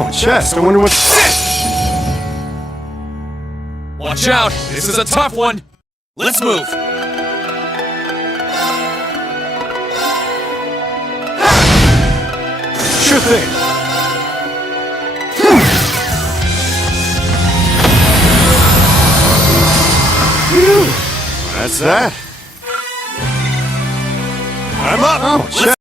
Oh, chest. I wonder what... Watch out! This is a tough one! Let's move! Sure thing. Phew. That's that. I'm up! Oh, chest.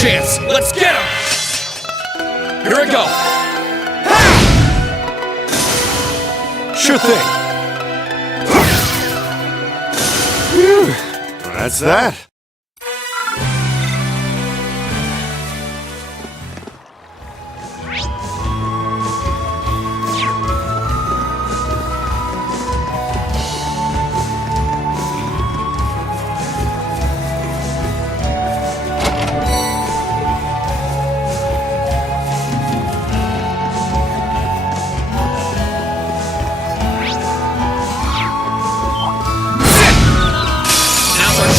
Chance. Let's get him! Here I go! Sure thing. Phew. That's that.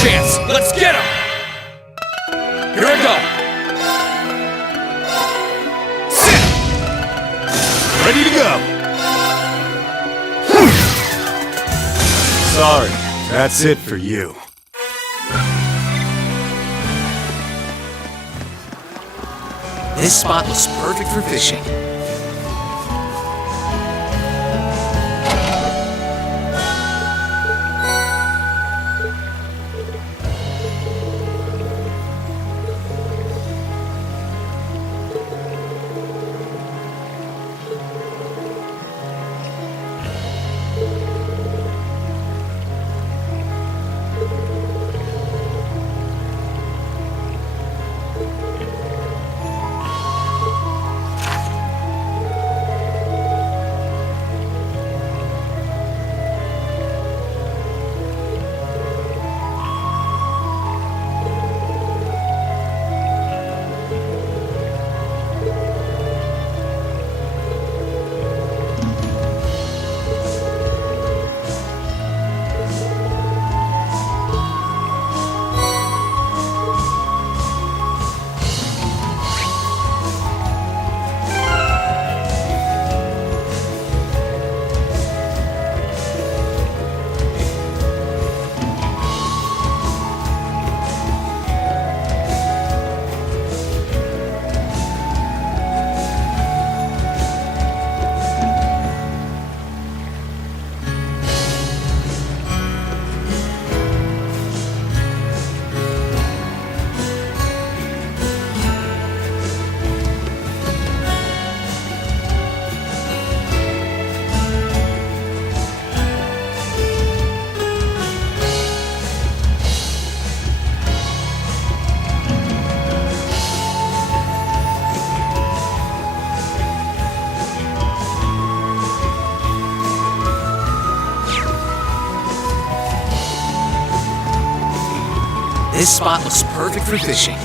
Chance. Let's get him! Here I go! Sit! Ready to go. Sorry, that's it for you. This spot looks perfect for fishing. This spot looks perfect for fishing.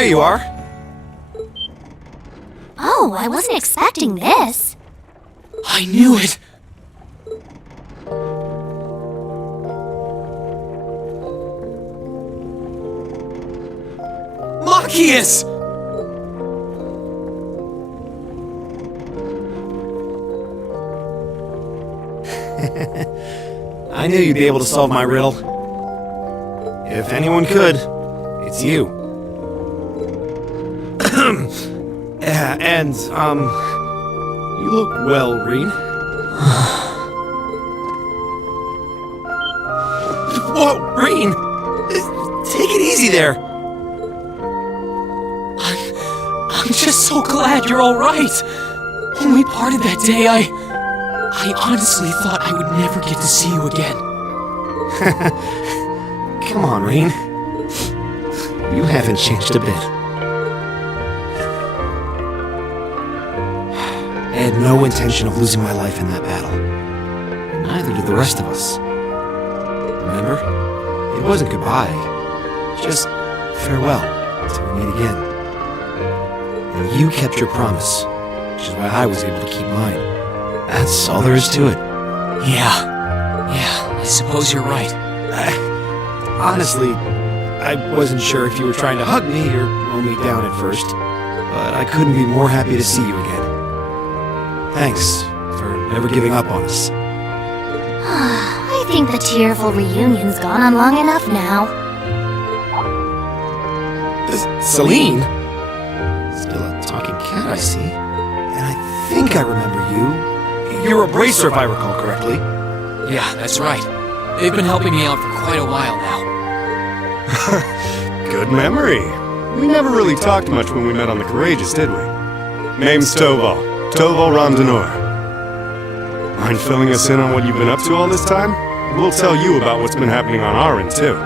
There you are. Oh, I wasn't expecting this. I knew it! Machias! I knew you'd be able to solve my riddle. If anyone could, it's you. And, you look well, Reen. Whoa, Reen! Take it easy there. I'm just so glad you're alright! When we parted that day, I honestly thought I would never get to see you again. Come on, Reen. You haven't changed a bit. I had no intention of losing my life in that battle. Neither did the rest of us. Remember? It wasn't goodbye. Just farewell until we meet again. And you kept your promise, which is why I was able to keep mine. That's all there is to it. Yeah, I suppose you're right. Honestly, I wasn't sure if you were trying to hug me or roll me down at first, but I couldn't be more happy to see you again. Thanks for never giving up on us. I think the tearful reunion's gone on long enough now. Celine? Still a talking cat, I see. And I think I remember you. You're a bracer, if I recall correctly. Yeah, that's right. They've been helping me out for quite a while now. Good memory. We never really talked much when we met on the Courageous, did we? Name's Toval. Toval Rondenor. Mind filling us in on what you've been up to all this time? We'll tell you about what's been happening on our end, too.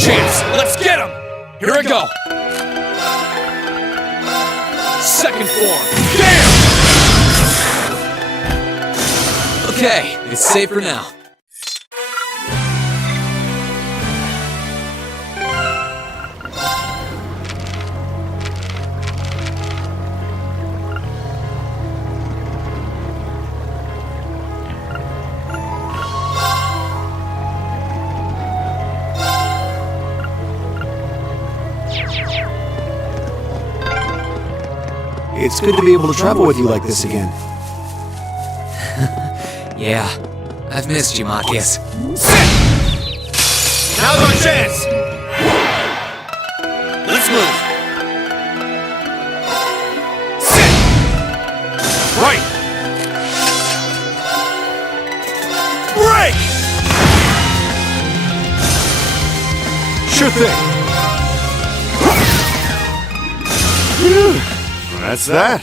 chance. Let's get him. Here I go. Second form. Damn! Okay, it's safe for now. It's good to be able to travel with you like this again. Yeah, I've missed you, Marcus. Sit! Now's our chance! Let's move! Sit! Right! Break! Sure thing. That's that.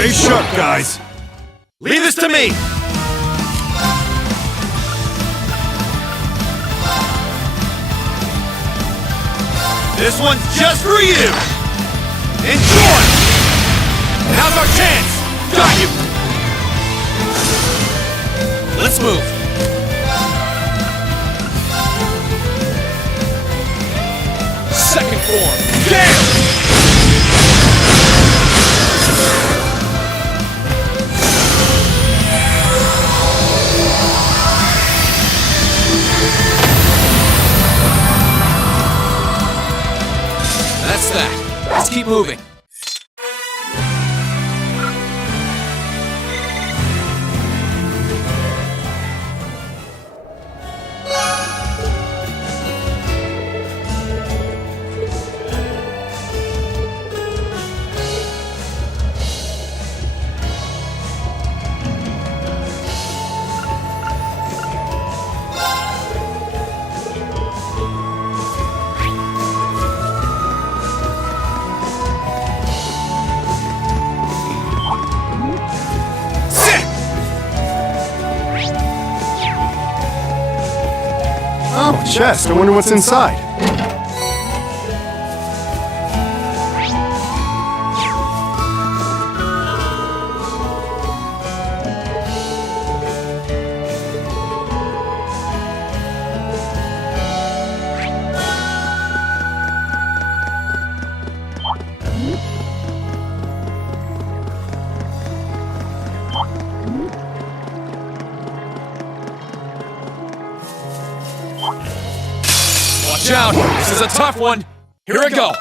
Stay sharp, guys. Leave this to me! This one's just for you! Enjoy! Now's our chance! Got you! Let's move! Second form. Damn! moving. Oh, chest. I wonder what's inside. Watch out! This is a tough one! Here we go!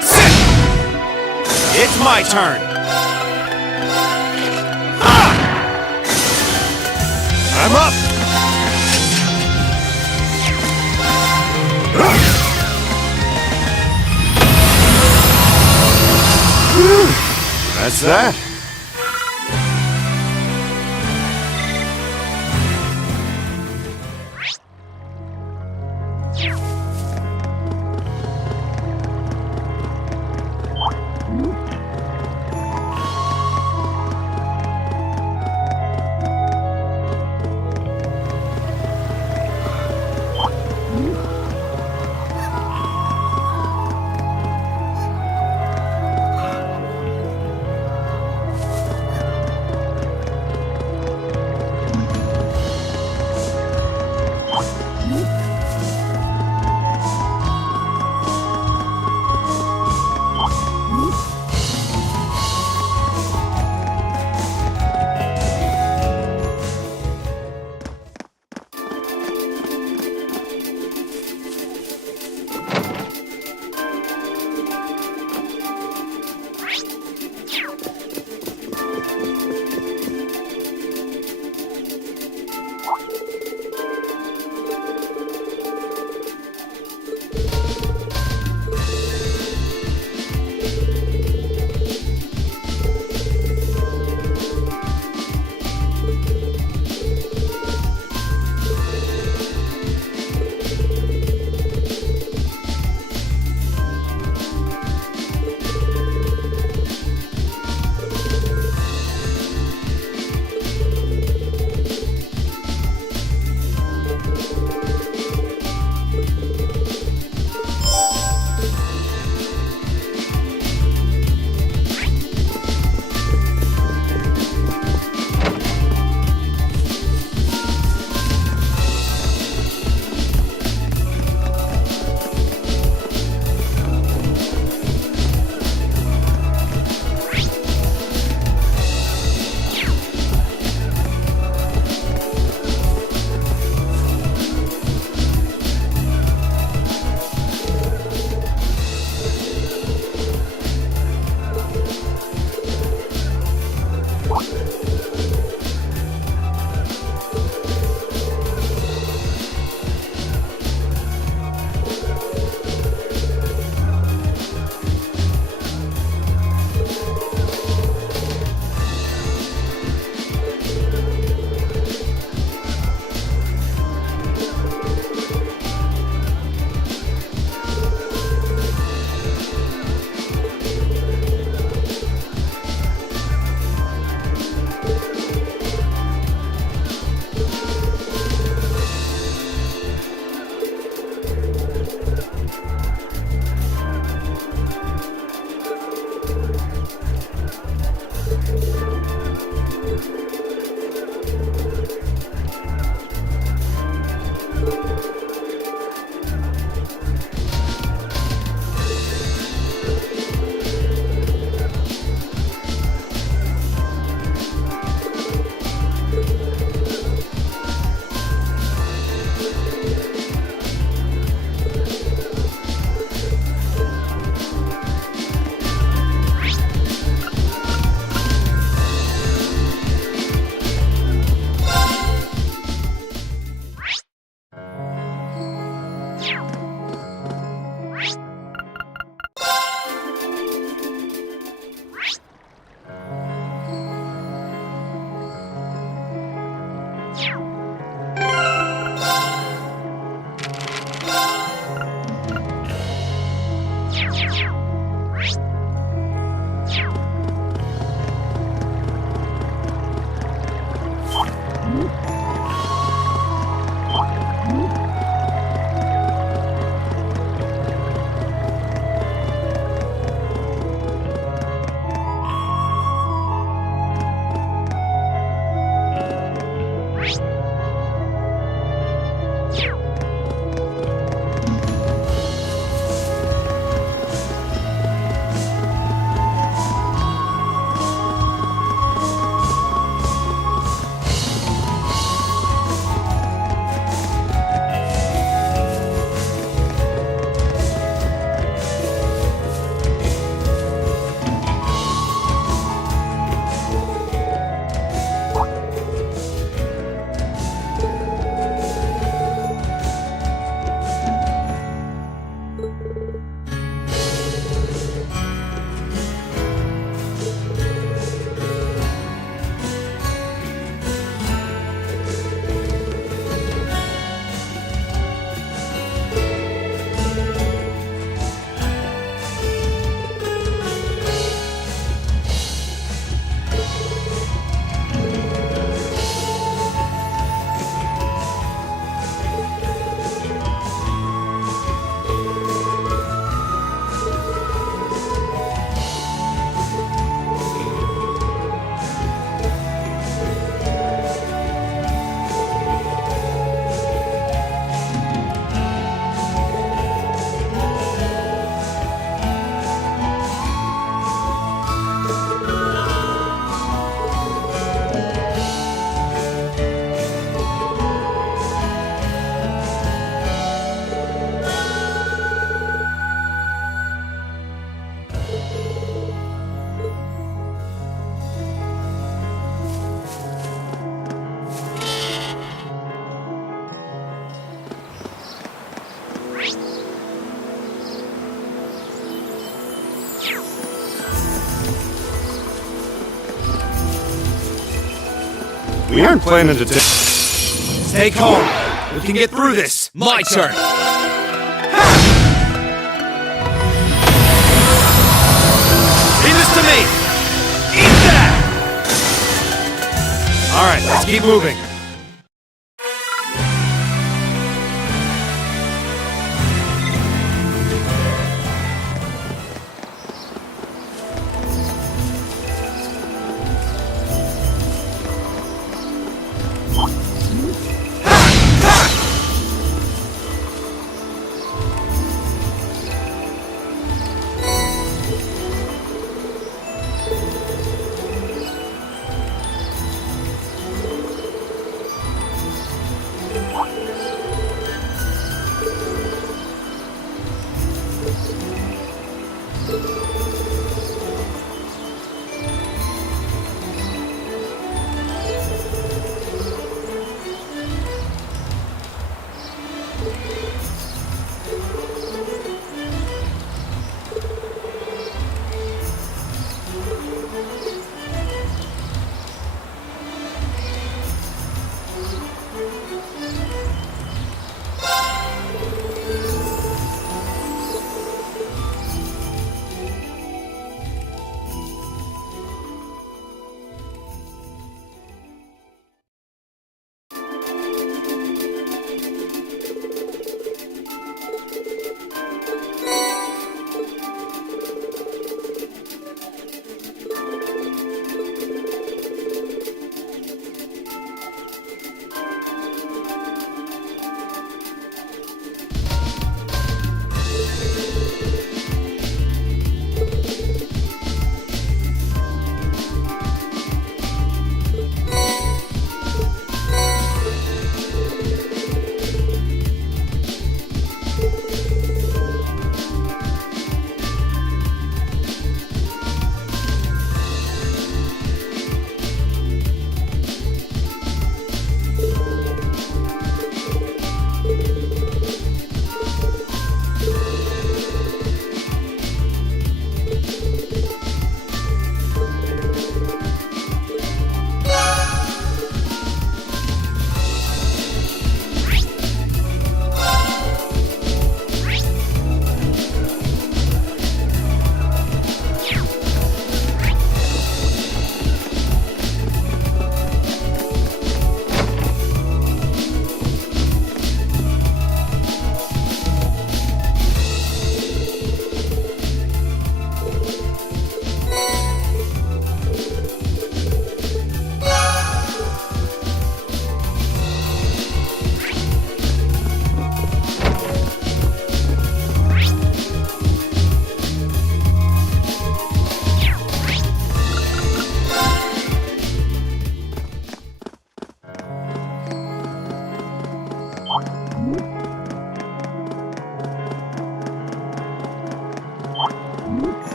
Sit! It's my turn! Ah! I'm up! That's that. We aren't planning to take... Stay calm. We can get through this. My turn. Leave this to me. Eat that! All right, let's keep moving.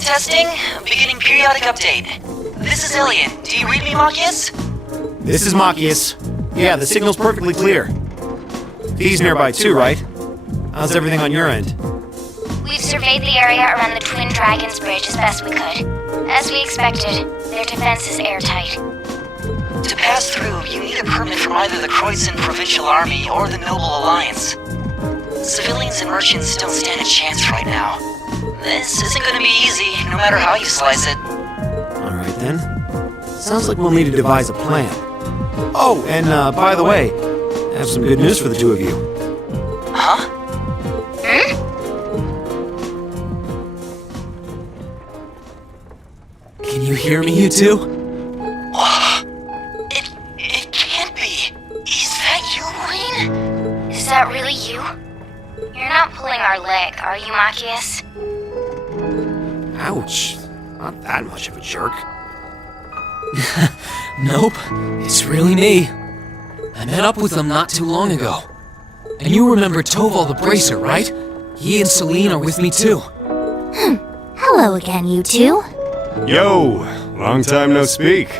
Testing. Beginning periodic update. This is Alien. Do you read me, Machias? This is Machias. Yeah, the signal's perfectly clear. V's nearby too, right? How's everything on your end? We've surveyed the area around the Twin Dragons Bridge as best we could. As we expected, their defense is airtight. To pass through, you need a permit from either the Croydon Provincial Army or the Noble Alliance. Civilians and merchants don't stand a chance right now. This isn't gonna be easy, no matter how you slice it. Alright then. Sounds like we'll need to devise a plan. Oh, and by the way, I have some good news for the two of you. Huh? Can you hear me, you two? It can't be. Is that you, Rain? Is that really you? You're not pulling our leg, are you, Machias? Ouch. Not that much of a jerk. Nope, it's really me. I met up with them not too long ago. And you remember Toval the Bracer, right? He and Celine are with me too. Hello again, you two. Yo, long time no speak.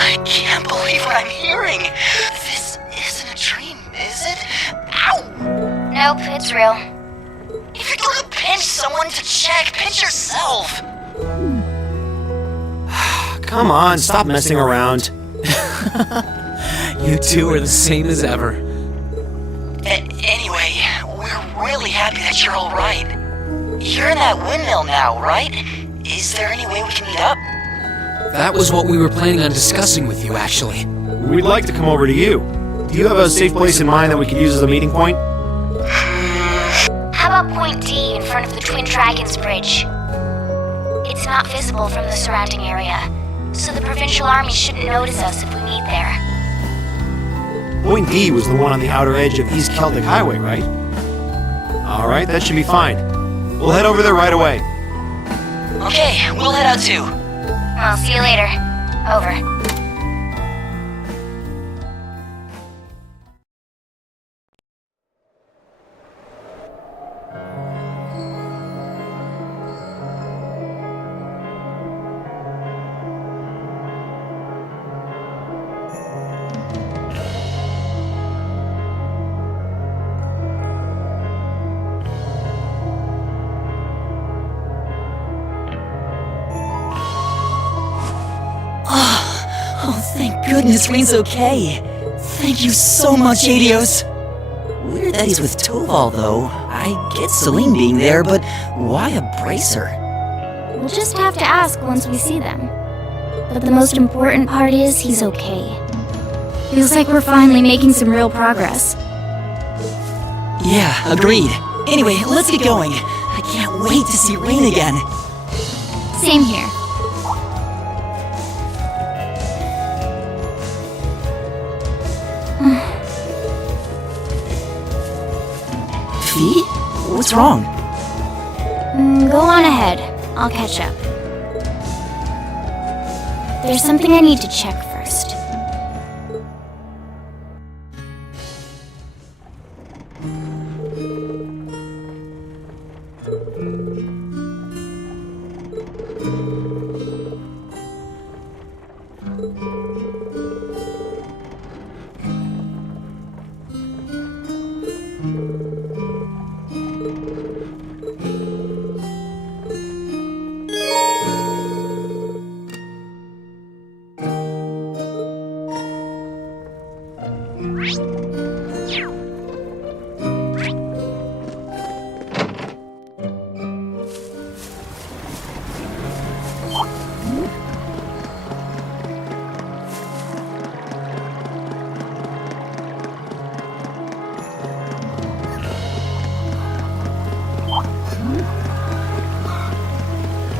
I can't believe what I'm hearing. This isn't a dream, is it? Ow! Nope, it's real. If you're gonna pinch someone to check, pinch yourself. Come on, stop messing around. You two are the same as ever. Anyway, we're really happy that you're alright. You're in that windmill now, right? Is there any way we can meet up? That was what we were planning on discussing with you, actually. We'd like to come over to you. Do you have a safe place in mind that we could use as a meeting point? How about Point D in front of the Twin Dragons Bridge? It's not visible from the surrounding area, so the provincial army shouldn't notice us if we meet there. Point D was the one on the outer edge of East Celtic Highway, right? Alright, that should be fine. We'll head over there right away. Okay, we'll head out too. I'll see you later. Over. Oh, thank goodness Rain's okay. Thank you so much, Adios. Weird that he's with Toval, though. I get Celine being there, but why a bracer? We'll just have to ask once we see them. But the most important part is he's okay. Feels like we're finally making some real progress. Yeah, agreed. Anyway, let's get going. I can't wait to see Rain again. Same here. Fee? What's wrong? Go on ahead. I'll catch up. There's something I need to check first.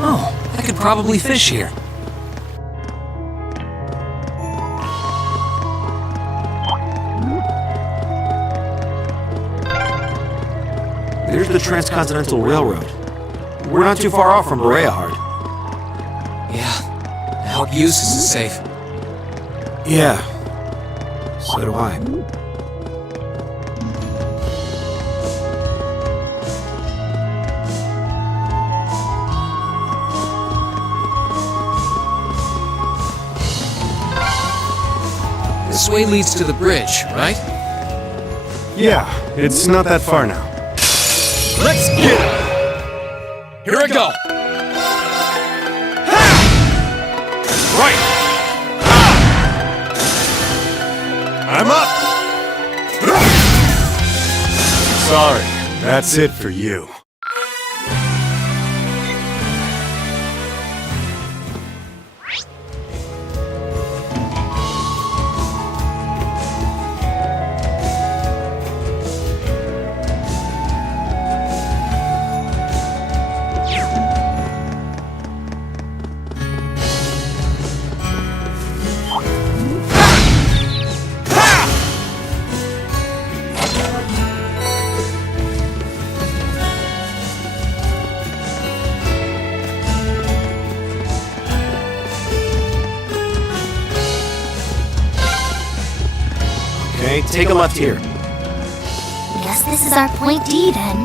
Oh, I could probably fish here. There's the Transcontinental Railroad. We're not too far off from Bereahard. Yeah, I hope Eustace is safe. Yeah. So do I. This way leads to the bridge, right? Yeah, it's not that far now. Let's get it! Here I go! Right! I'm up! Sorry, That's it for you. Okay, take a left here. Guess this is our point D then.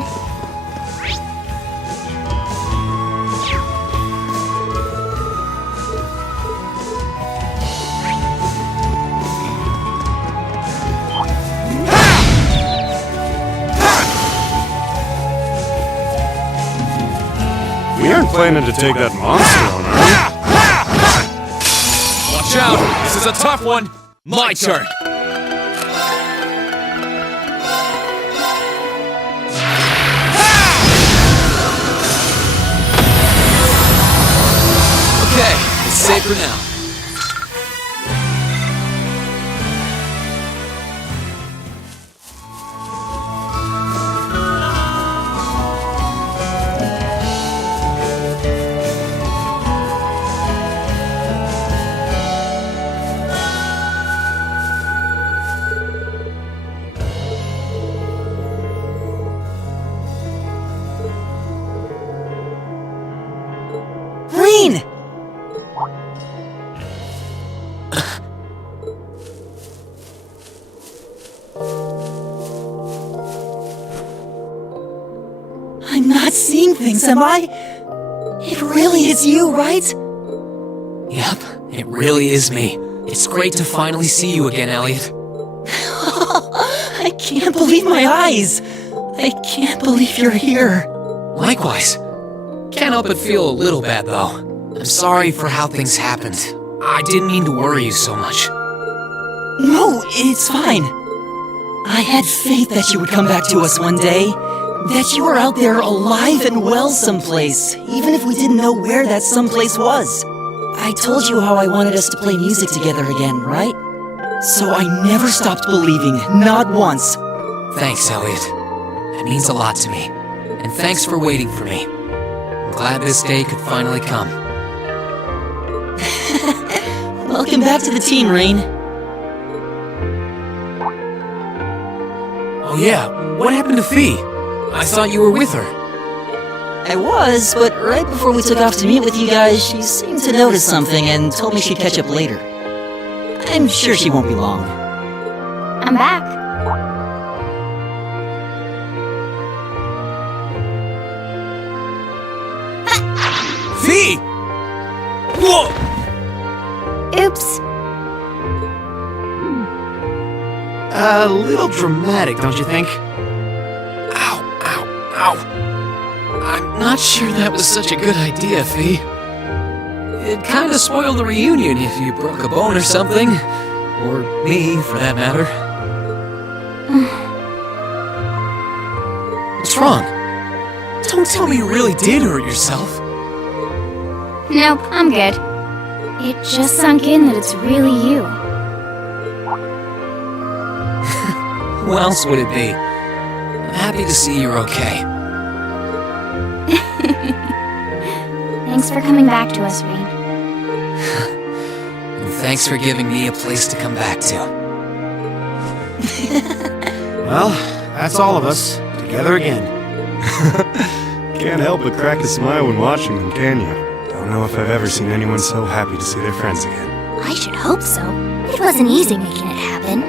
We aren't planning to take that monster on, are we? Watch out! This is a tough one! My turn! Okay, it's safe for now. Green! I'm not seeing things, am I? It really is you, right? Yep, it really is me. It's great to finally see you again, Elliot. I can't believe my eyes! I can't believe you're here. Likewise. Can't help but feel a little bad, though. I'm sorry for how things happened. I didn't mean to worry you so much. No, it's fine. I had faith that you would come back to us one day. That you were out there alive and well someplace, even if we didn't know where that someplace was. I told you how I wanted us to play music together again, right? So I never stopped believing, not once. Thanks, Elliot. That means a lot to me. And thanks for waiting for me. I'm glad this day could finally come. Welcome back to the team, Rain. Oh yeah, what happened to Fee? I thought you were with her. I was, but right before we took off to meet with you guys, she seemed to notice something and told me she'd catch up later. I'm sure she won't be long. I'm back. Fee! Whoa! Oops. A little dramatic, don't you think? Ow, ow, ow. I'm not sure that was such a good idea, Fee. It'd kinda spoil the reunion if you broke a bone or something. Or me, for that matter. What's wrong? Don't tell me you really did hurt yourself. Nope, I'm good. It just sunk in that it's really you. Who else would it be? I'm happy to see you're okay. Thanks for coming back to us, Rain. And thanks for giving me a place to come back to. Well, that's all of us, together again. Can't help but crack a smile when watching them, can you? Don't know if I've ever seen anyone so happy to see their friends again. I should hope so. It wasn't easy making it happen.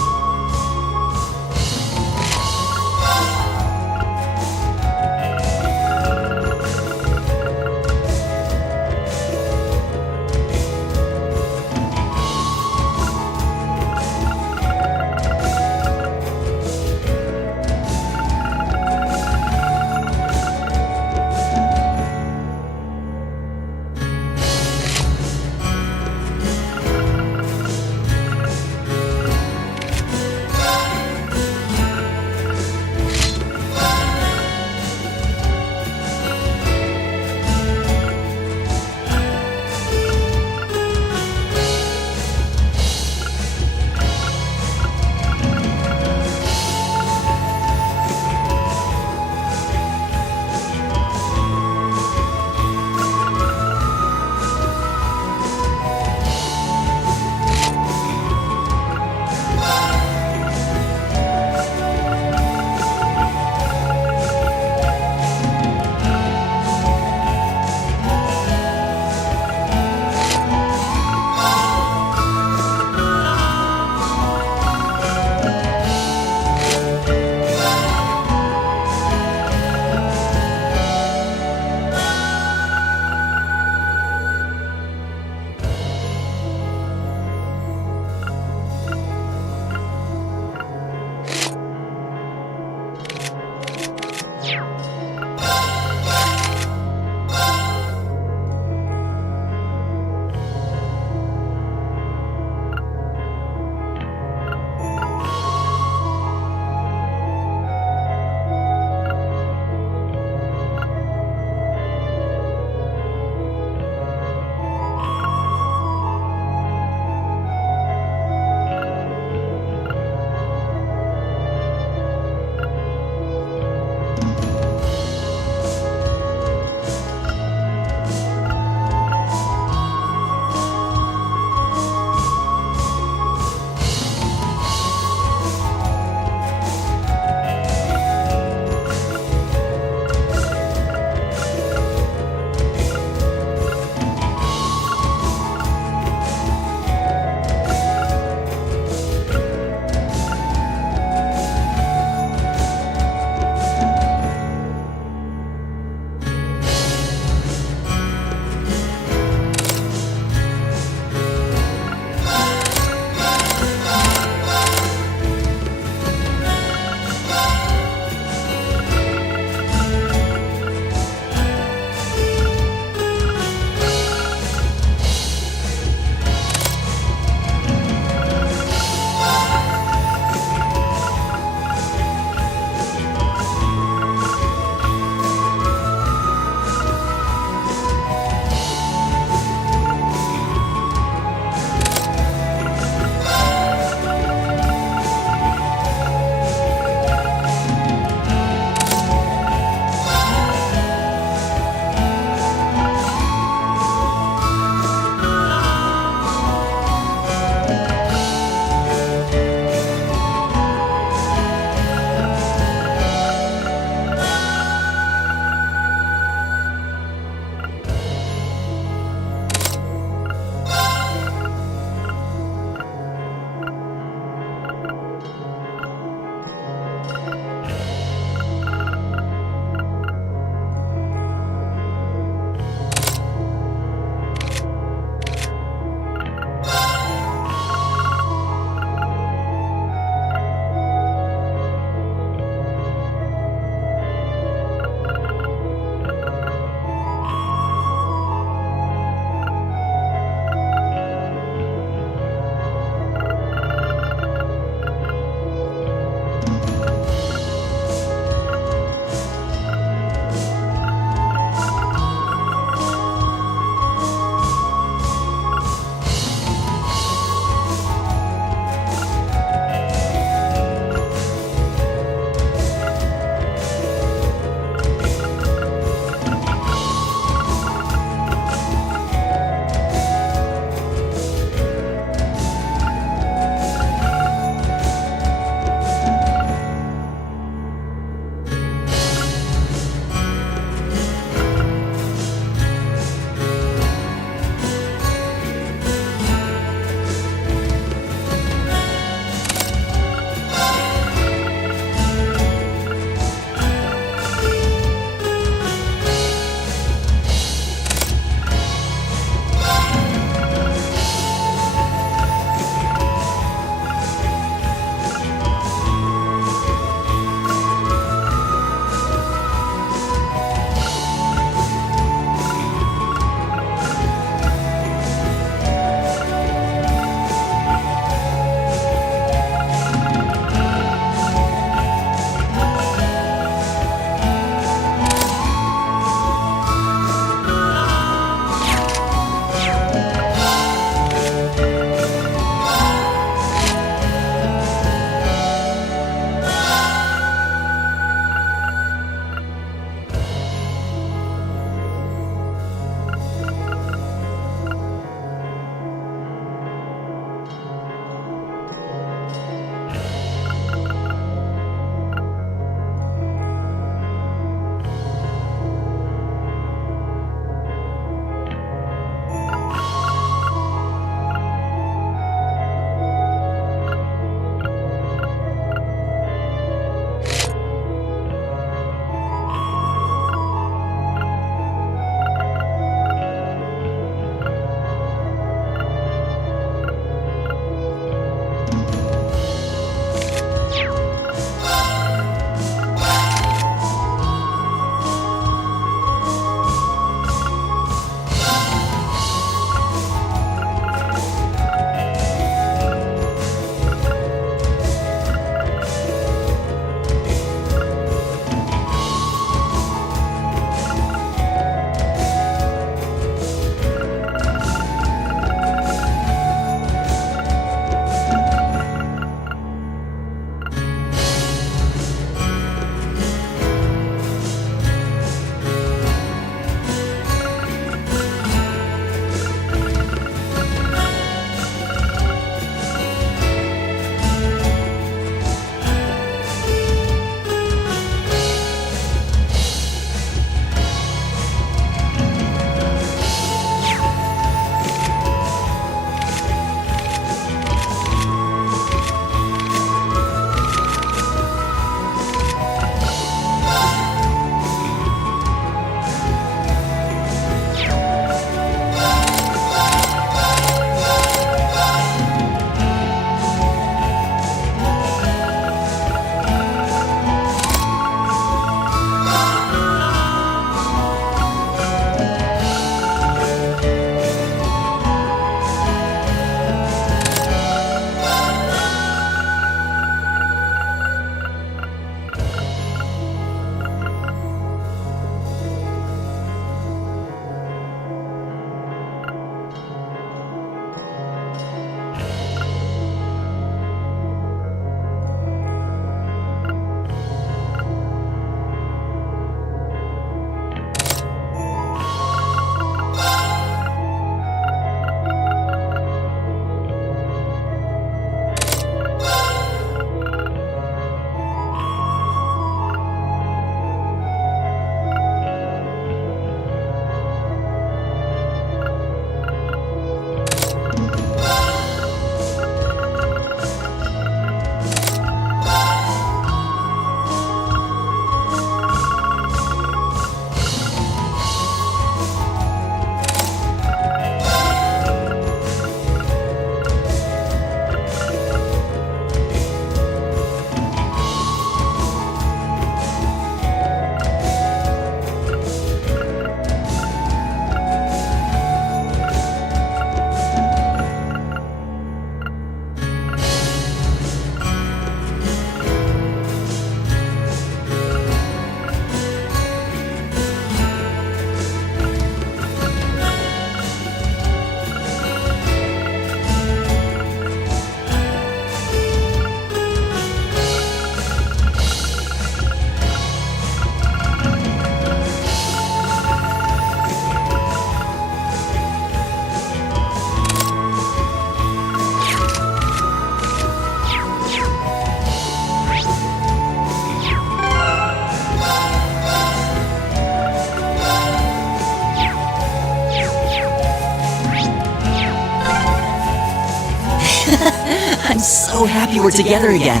so happy we're together again.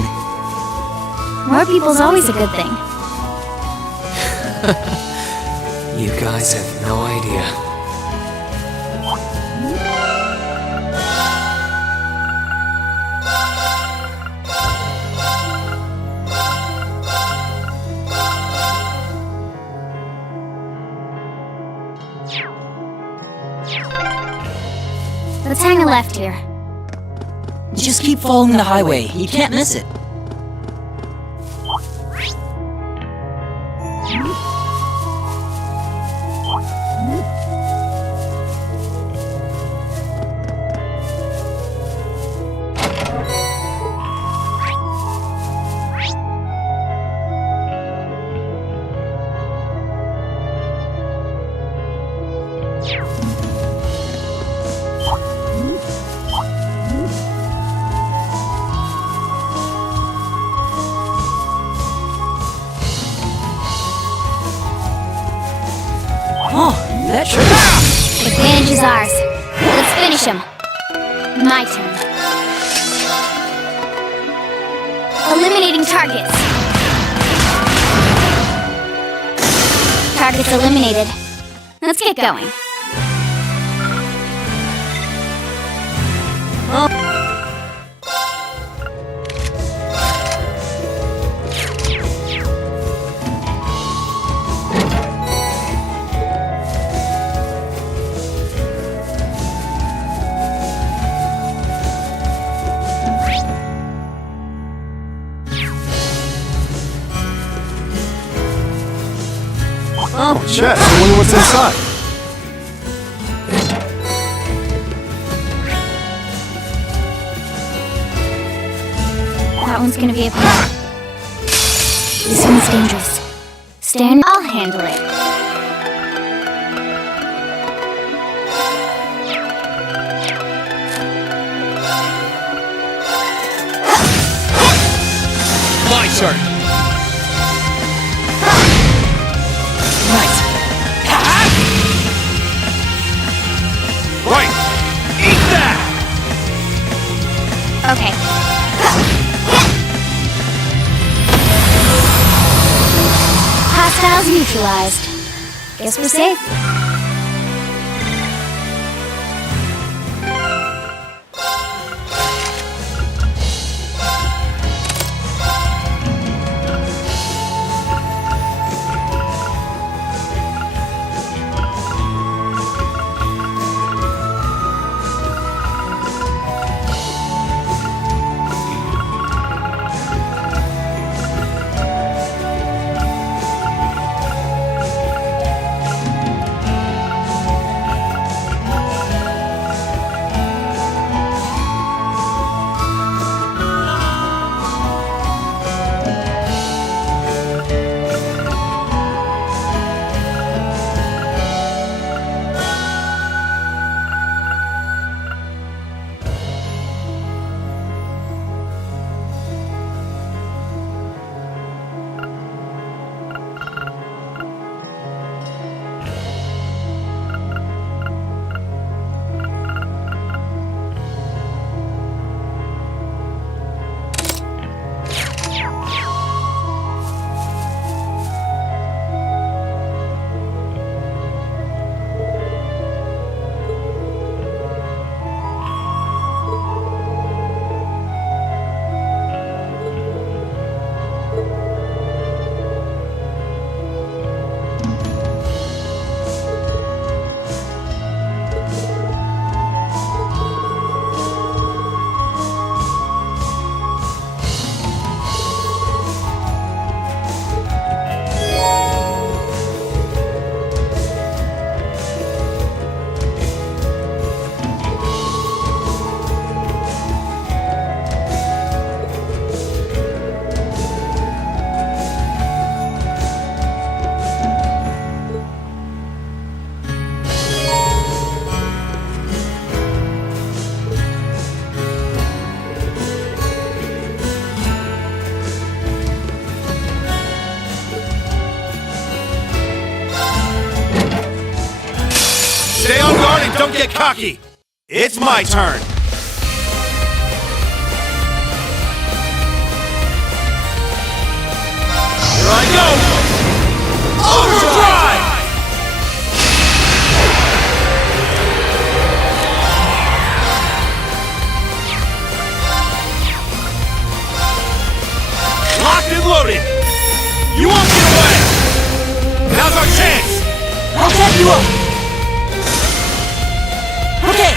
More people's always a good thing. You guys have no idea. Let's hang a left here. Just keep following the highway. You can't miss it. Oh, that sure is. Advantage is ours. Let's finish him. My turn. Eliminating targets. Targets eliminated. Let's get going. Oh, Chet, I wonder what's inside. That one's gonna be a pain. This one's dangerous. Stand, I'll handle it. My turn. Right. Right. Eat that. Okay. Hostiles neutralized. Guess we're safe. Stay on guard and don't get cocky. It's my turn. you up. Okay.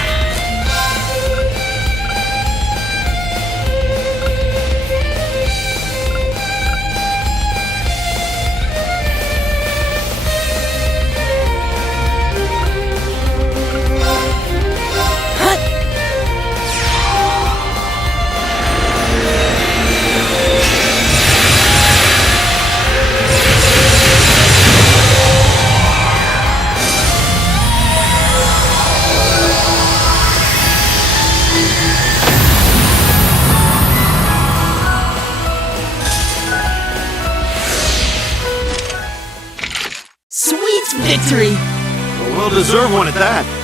Sweet victory! A well-deserved one at that.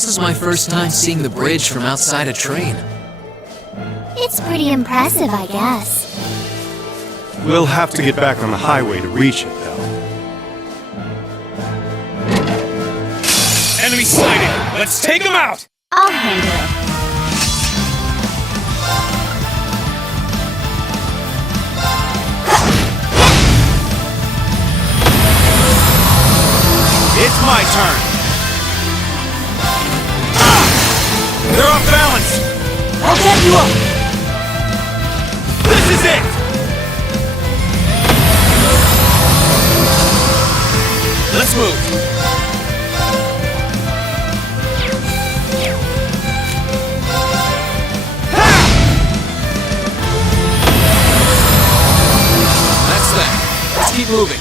This is my first time seeing the bridge from outside a train. It's pretty impressive, I guess. We'll have to get back on the highway to reach it, though. Enemy sighted! Let's take him out! I'll handle it. It's my turn! They're off balance! I'll get you up! This is it! Let's move! That's that. Let's keep moving.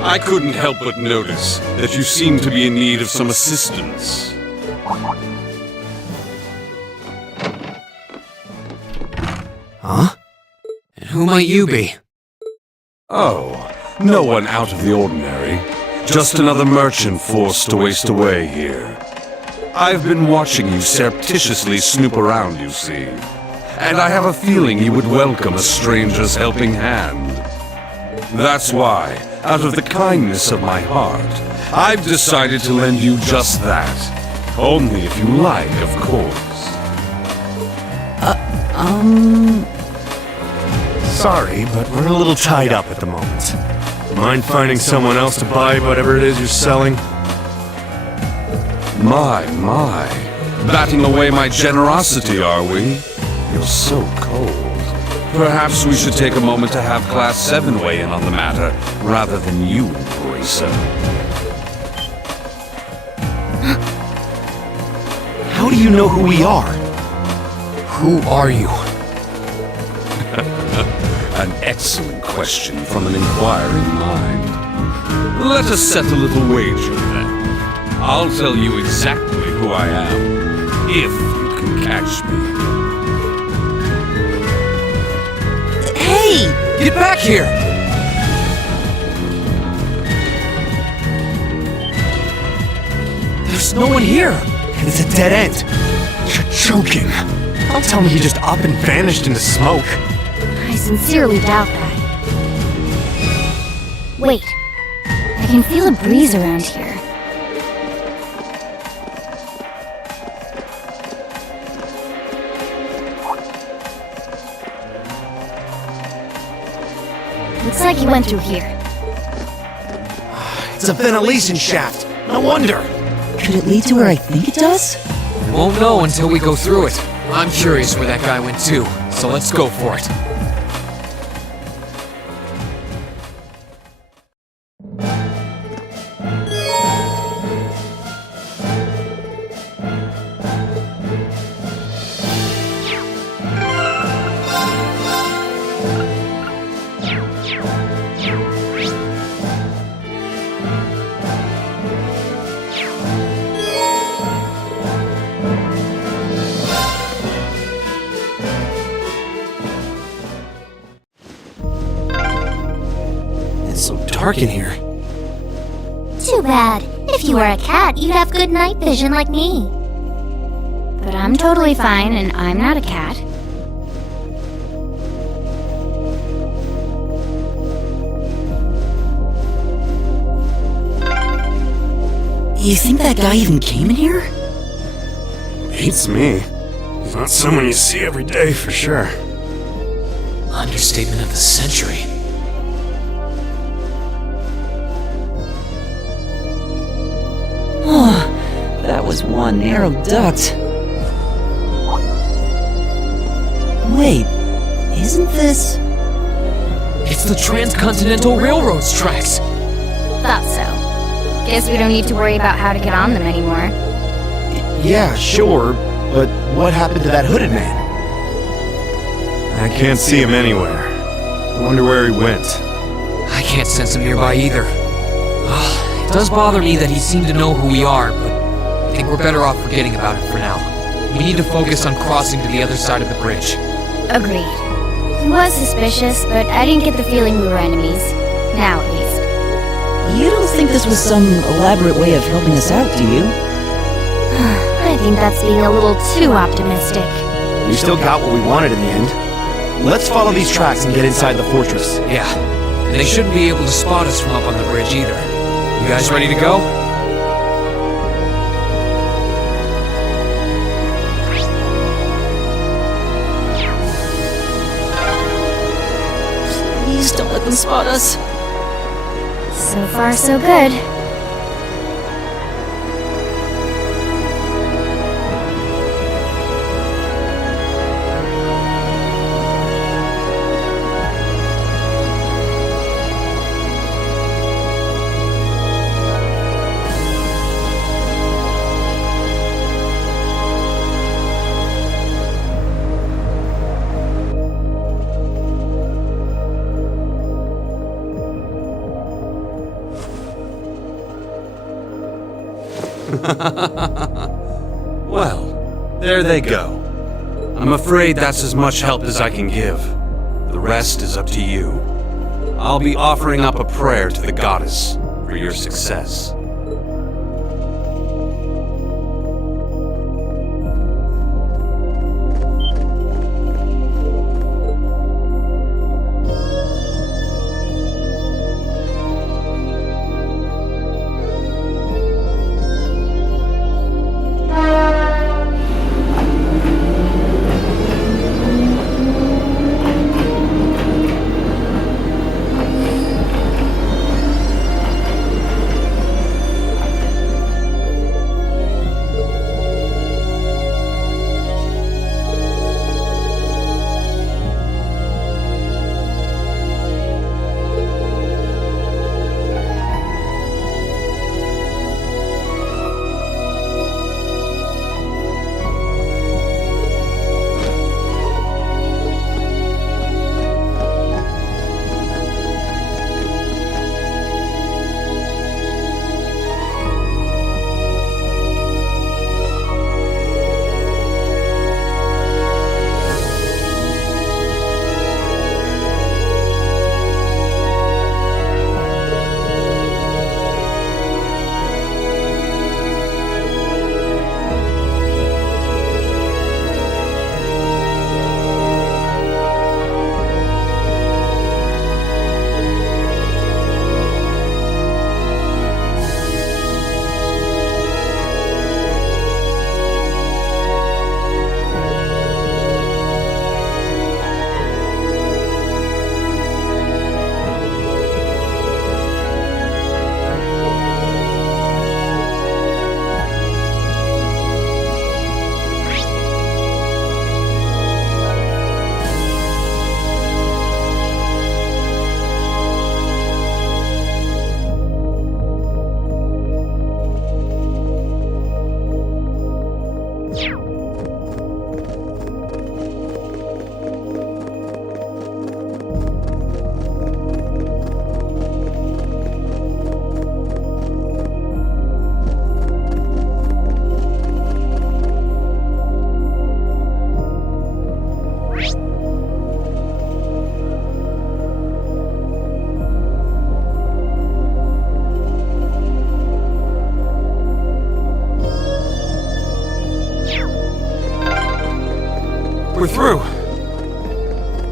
I couldn't help but notice that you seem to be in need of some assistance. Huh? And who might you be? Oh, no one out of the ordinary. Just another merchant forced to waste away here. I've been watching you surreptitiously snoop around, you see. And I have a feeling you would welcome a stranger's helping hand. That's why, out of the kindness of my heart, I've decided to lend you just that. Only if you like, of course. Sorry, but we're a little tied up at the moment. Mind finding someone else to buy whatever it is you're selling? My. Batting away my generosity, are we? You're so cold. Perhaps we should take a moment to have Class 7 weigh in on the matter, rather than you, Racer. How do you know who we are? Who are you? An excellent question from an inquiring mind. Let us set a little wager, then. I'll tell you exactly who I am, if you can catch me. Hey! Get back here! There's no one here! It's a dead end. You're joking. Don't tell me he just up and vanished into smoke. I sincerely doubt that. Wait. I can feel a breeze around here. Looks like he went through here. It's a ventilation shaft. No wonder. Could it lead to where I think it does? Won't know until we go through it. I'm curious where that guy went to, so let's go for it. It's so dark in here. Too bad. If you were a cat, you'd have good night vision like me. But I'm totally fine, and I'm not a cat. You think that guy even came in here? Beats me. He's not someone you see every day for sure. Understatement of the century. That was one narrow duct. Wait, isn't this... It's the Transcontinental Railroad's tracks. Thought so. Guess we don't need to worry about how to get on them anymore. Yeah, sure, but what happened to that hooded man? I can't see him anywhere. I wonder where he went. I can't sense him nearby either. It does bother me that he seemed to know who we are, but I think we're better off forgetting about it for now. We need to focus on crossing to the other side of the bridge. Agreed. He was suspicious, but I didn't get the feeling we were enemies. Now, at least. You don't think this was some elaborate way of helping us out, do you? I think that's being a little too optimistic. We still got what we wanted in the end. Let's follow these tracks and get inside the fortress. Yeah, and they shouldn't be able to spot us from up on the bridge either. You guys ready to go? Please don't let them spot us. So far, so good. Well, there they go. I'm afraid that's as much help as I can give. The rest is up to you. I'll be offering up a prayer to the goddess for your success.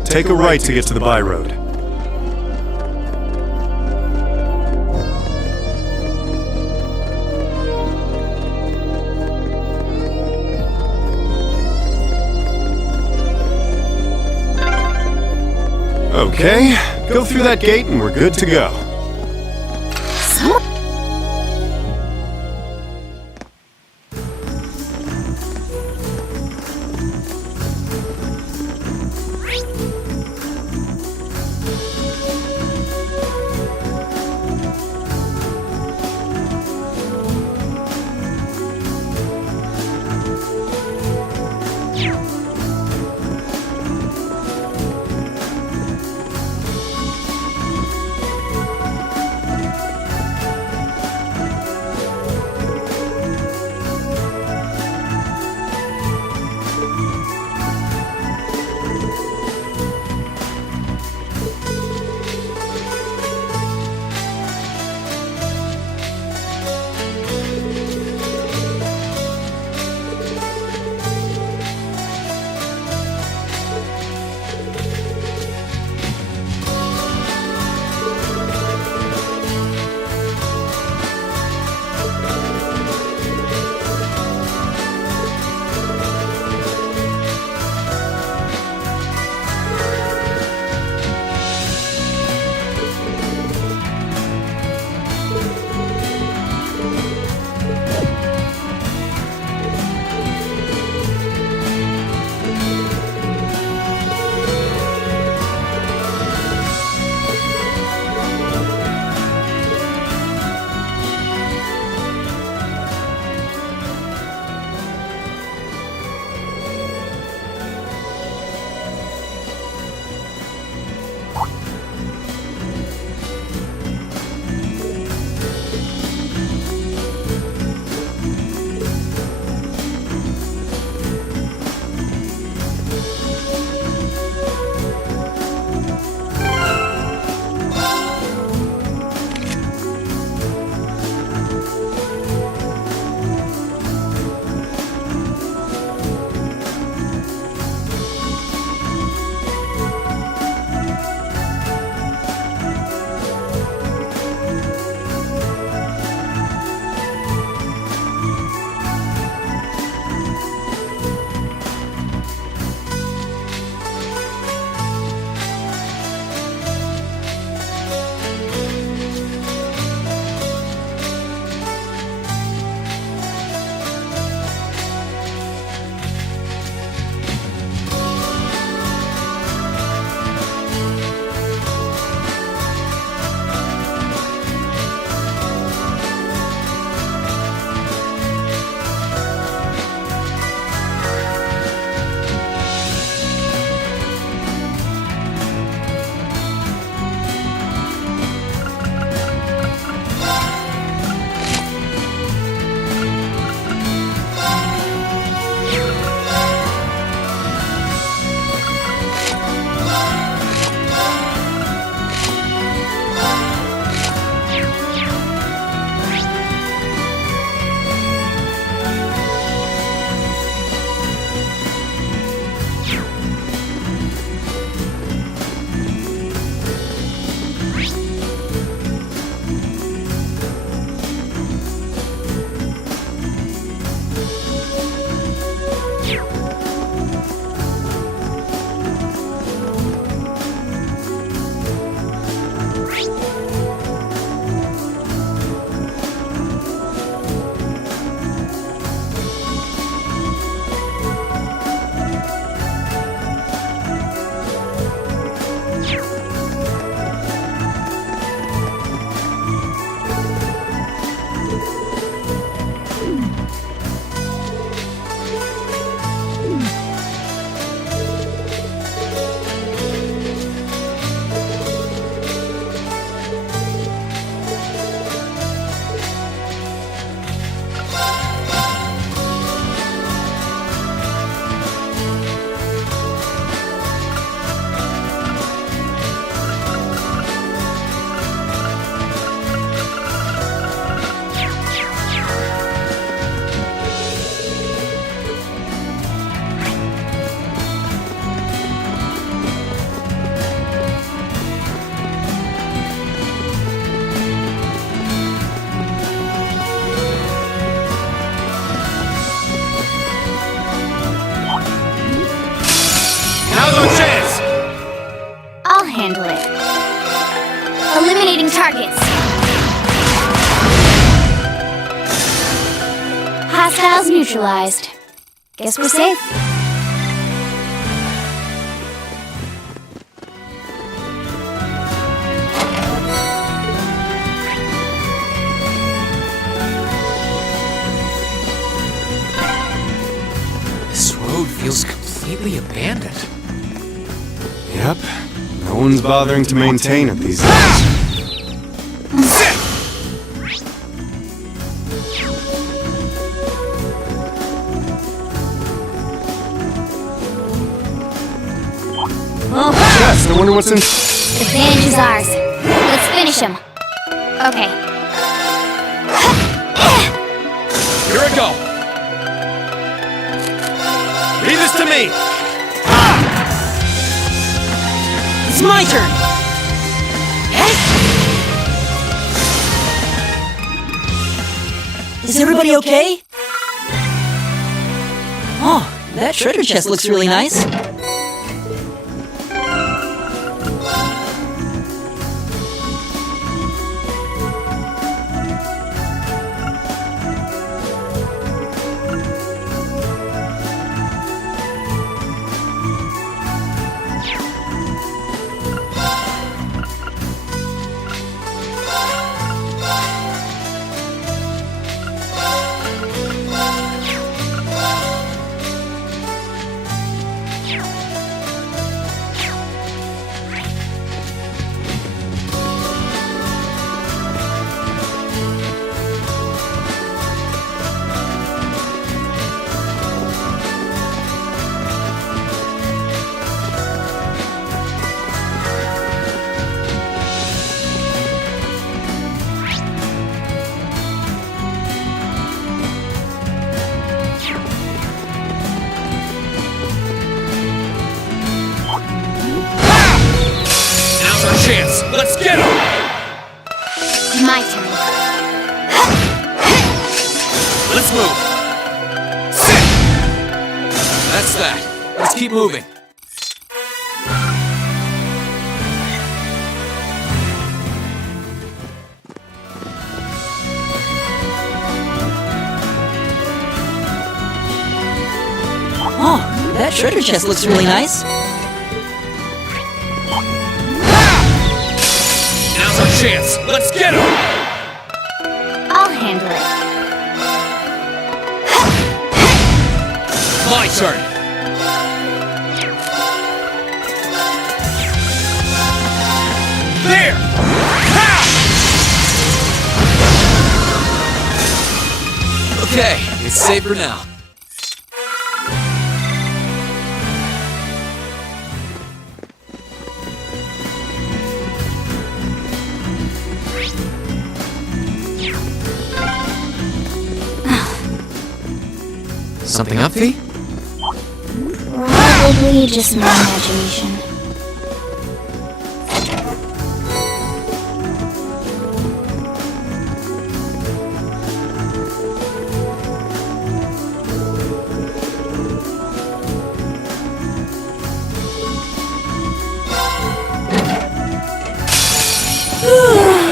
Take a right to get to the by road. Okay, go through that gate and we're good to go. neutralized. Guess we're safe. This road feels completely abandoned. Yep. No one's bothering to maintain it these days. Yes, I wonder what's in... The advantage is ours. Let's finish him. Okay. Here I go. Leave this to me. It's my turn! Is everybody okay? Oh, that treasure chest looks really nice. Chance. Let's get him! My turn. Let's move. Sit! That's that. Let's keep moving. Oh, that treasure chest looks really nice. Now's our chance. Let's get him! I'll handle it. My turn. There! Ha! Okay, it's safer now. Something up, V? Probably just my imagination.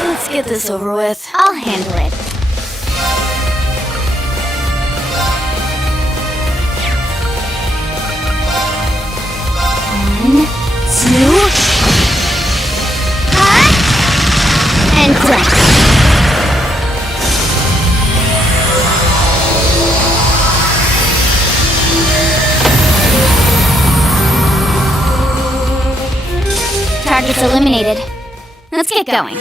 Let's get this over with. I'll handle it. One, two, and crack. Target's eliminated. Let's get going.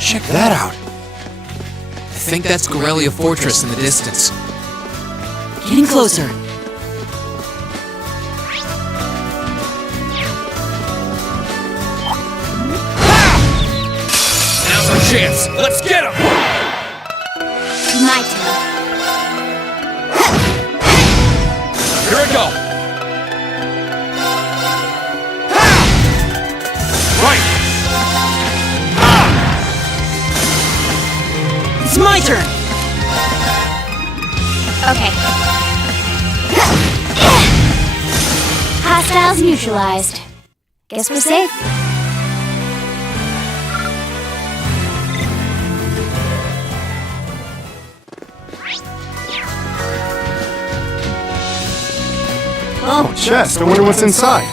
Check that out. I think that's Gorelia Fortress in the distance. Getting closer. Now's our chance. Let's get him! My turn. Here we go. Right. It's my turn. Okay. Hostiles neutralized. Guess we're safe. Oh, chest. I wonder what's inside.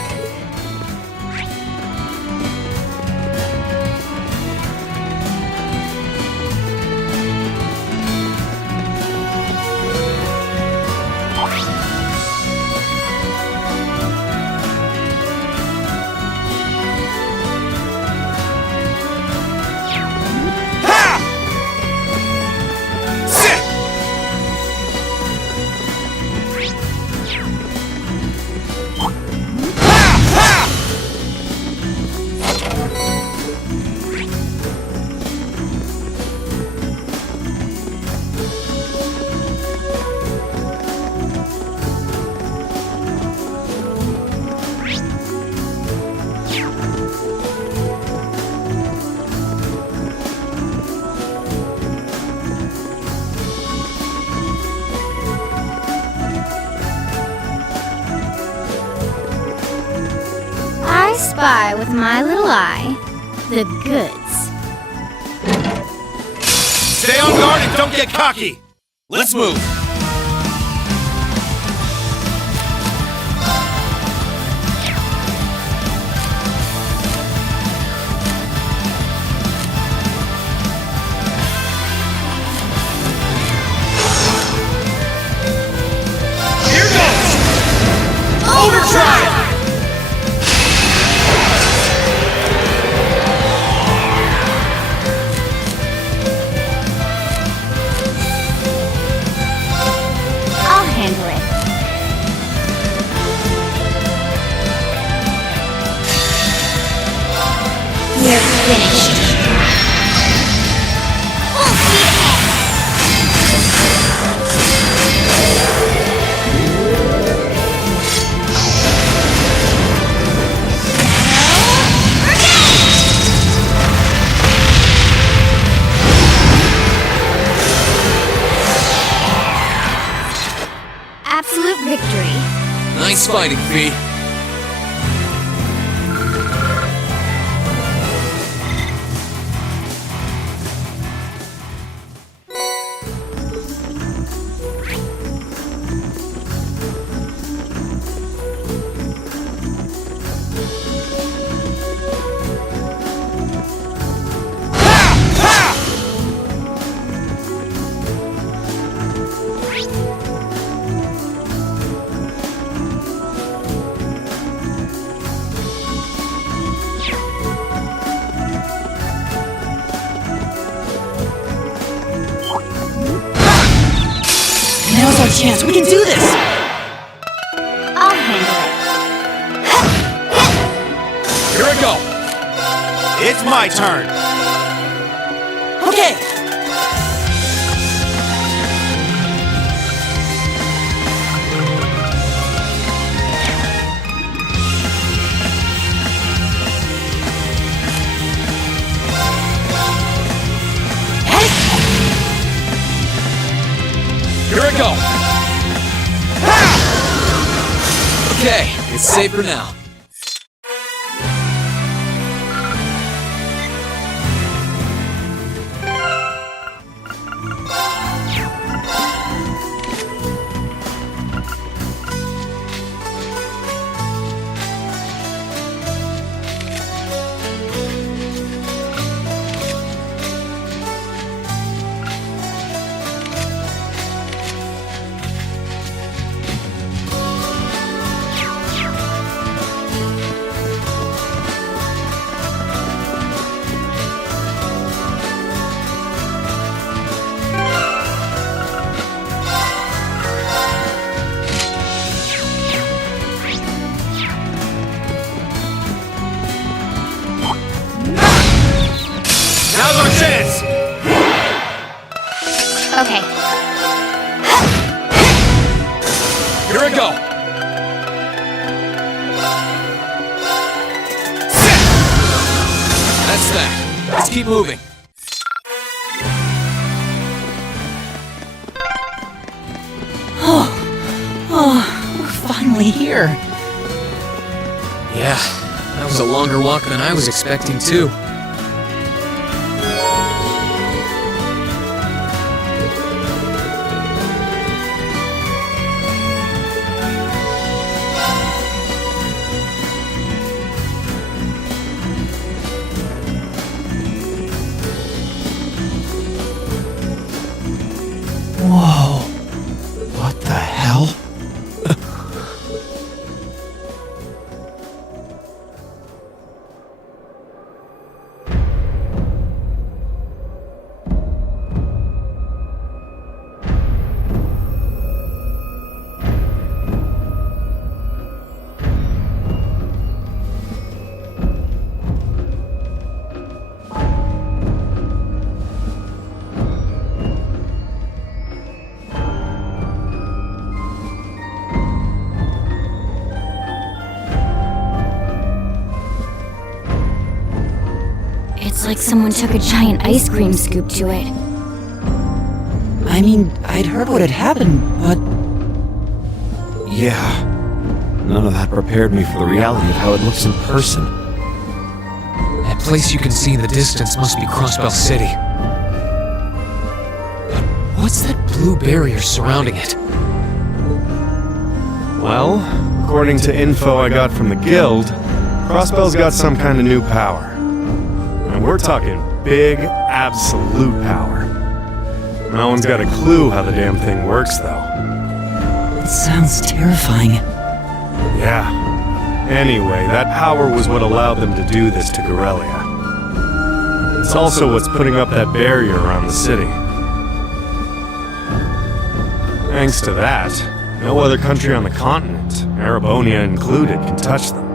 I spy with my little eye the goods. Stay on guard and don't get cocky. Let's move. Here goes. Overdrive. I'll handle it. You're finished. Full speed ahead. Absolute victory. Nice fighting, Fee. Now's our chance. We can do this. I'll handle it. Here we go. It's my turn. Okay. Here we go. Okay, it's safe for now. Now's our chance! Okay. Here I go! That's that. Let's keep moving. We're finally here. Yeah, that was a longer walk than I was expecting, too. Whoa. What the hell? It's like someone took a giant ice cream scoop to it. I mean, I'd heard what had happened, but Yeah. None of that prepared me for the reality of how it looks in person. That place you can see in the distance must be Crossbell City. But what's that blue barrier surrounding it? Well, according to info I got from the guild, Crossbell's got some kind of new power. And we're talking big, absolute power. No one's got a clue how the damn thing works, though. it sounds terrifying. Yeah. Anyway, that power was what allowed them to do this to Corellia. It's also what's putting up that barrier around the city. Thanks to that, no other country on the continent, Erebonia included, can touch them.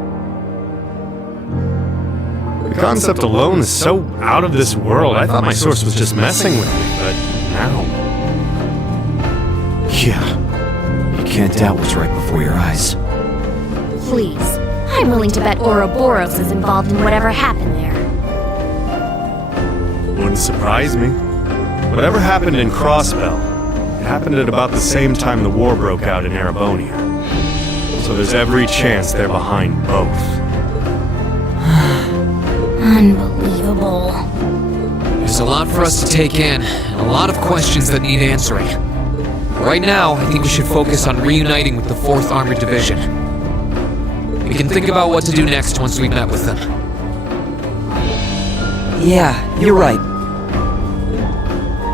The concept alone is so out of this world, I thought my source was just messing with me, but now... Yeah. You can't doubt what's right before your eyes. Please. I'm willing to bet Ouroboros is involved in whatever happened there. Wouldn't surprise me. Whatever happened in Crossbell, it happened at about the same time the war broke out in Erebonia. So there's every chance they're behind both. Unbelievable. There's a lot for us to take in, and a lot of questions that need answering. Right now, I think we should focus on reuniting with the 4th Armored Division. We can think about what to do next once we've met with them. Yeah, you're right.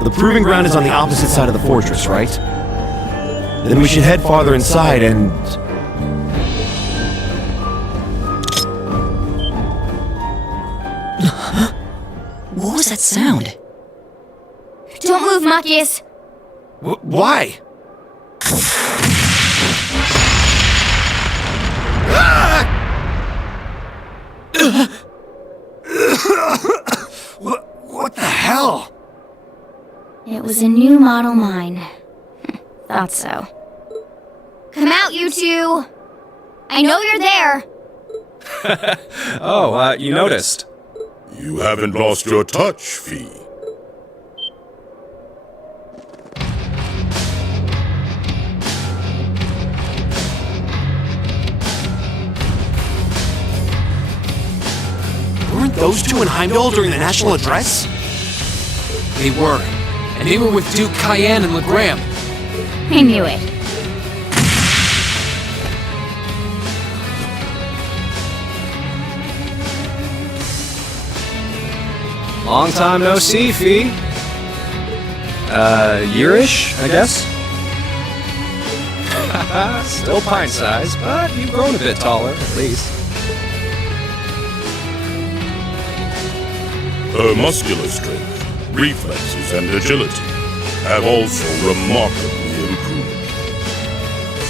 The proving ground is on the opposite side of the fortress, right? Then we should head farther inside and... What was that sound? Don't move, Machias. Why? What the hell? It was a new model mine. Thought so. Come out, you two! I know you're there! Oh, you noticed. You haven't lost your touch, Fee. Weren't those two in Heimdall during the national address? They were. And they were with Duke Cayenne and LeGraham. I knew it. Long time no see, Fee. Yearish, I guess? Still pint-sized, but you've grown a bit taller, at least. Her muscular strength, reflexes, and agility have also remarkably improved.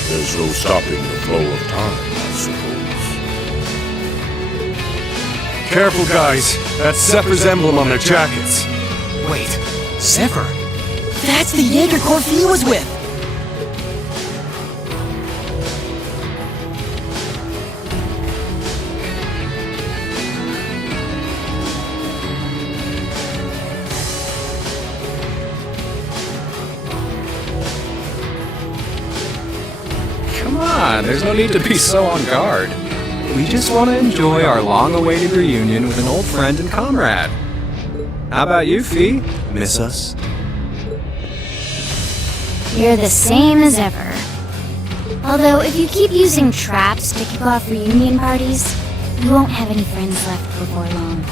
There's no stopping the flow of time, I suppose. Careful, guys. That's Zephyr's emblem on their jackets. Wait, Zephyr? That's the Jaeger Corps he was with! Come on, there's no need to be so on guard. We just want to enjoy our long-awaited reunion with an old friend and comrade. How about you, Fee? Miss us? You're the same as ever. Although, if you keep using traps to kick off reunion parties, you won't have any friends left before long.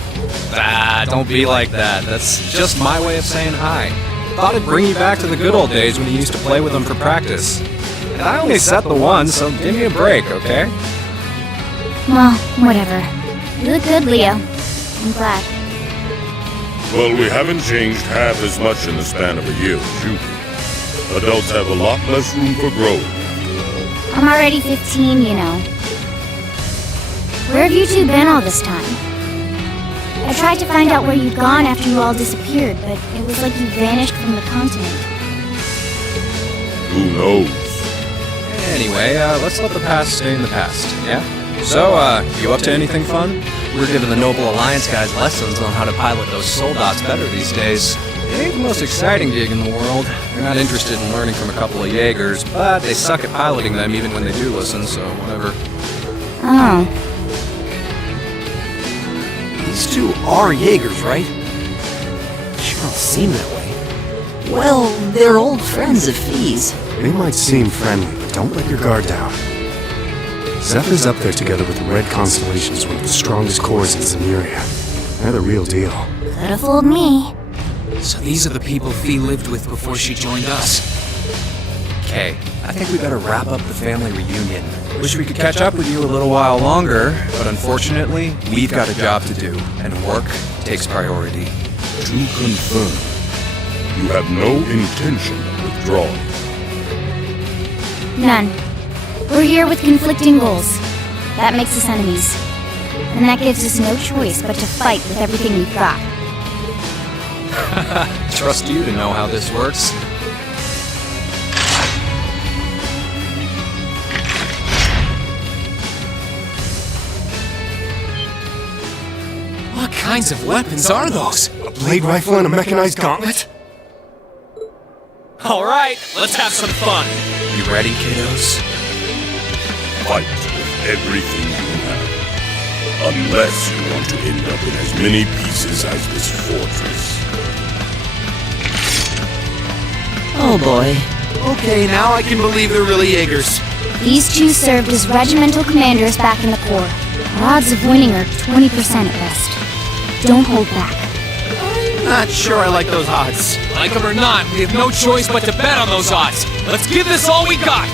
Don't be like that. That's just my way of saying hi. Thought it'd bring you back to the good old days when you used to play with them for practice. And I only set the one, so give me a break, okay? Well, whatever. You look good, Leo. I'm glad. Well, we haven't changed half as much in the span of a year as you do. Adults have a lot less room for growth. I'm already 15, you know. Where have you two been all this time? I tried to find out where you'd gone after you all disappeared, but it was like you vanished from the continent. Who knows? Anyway, let's let the past stay in the past, yeah? So, you up to anything fun? We're giving the Noble Alliance guys lessons on how to pilot those soldats better these days. It ain't the most exciting gig in the world. They're not interested in learning from a couple of Jaegers, but they suck at piloting them even when they do listen, so whatever. Oh. These two are Jaegers, right? Sure don't seem that way. Well, they're old friends of Fee's. They might seem friendly, but don't let your guard down. Zephyr's up there together with the Red Constellation as one of the strongest corps in Zemuria. They're the real deal. Could've fooled me. So these are the people Fee lived with before she joined us. Okay, I think we better wrap up the family reunion. Wish we could catch up with you a little while longer, but unfortunately, we've got a job to do, and work takes priority. To confirm, you have no intention of withdrawing. None. We're here with conflicting goals. That makes us enemies. And that gives us no choice but to fight with everything we've got. Trust you to know how this works. What kinds of weapons are those? A blade rifle and a mechanized gauntlet? All right, let's have some fun. You ready, kiddos? Fight with everything you have. Unless you want to end up in as many pieces as this fortress. Oh boy. Okay, now I can believe they're really Jaegers. These two served as regimental commanders back in the Corps. Our odds of winning are 20% at best. Don't hold back. Not sure I like those odds. Like them or not, we have no choice but to bet on those odds. Let's give this all we got.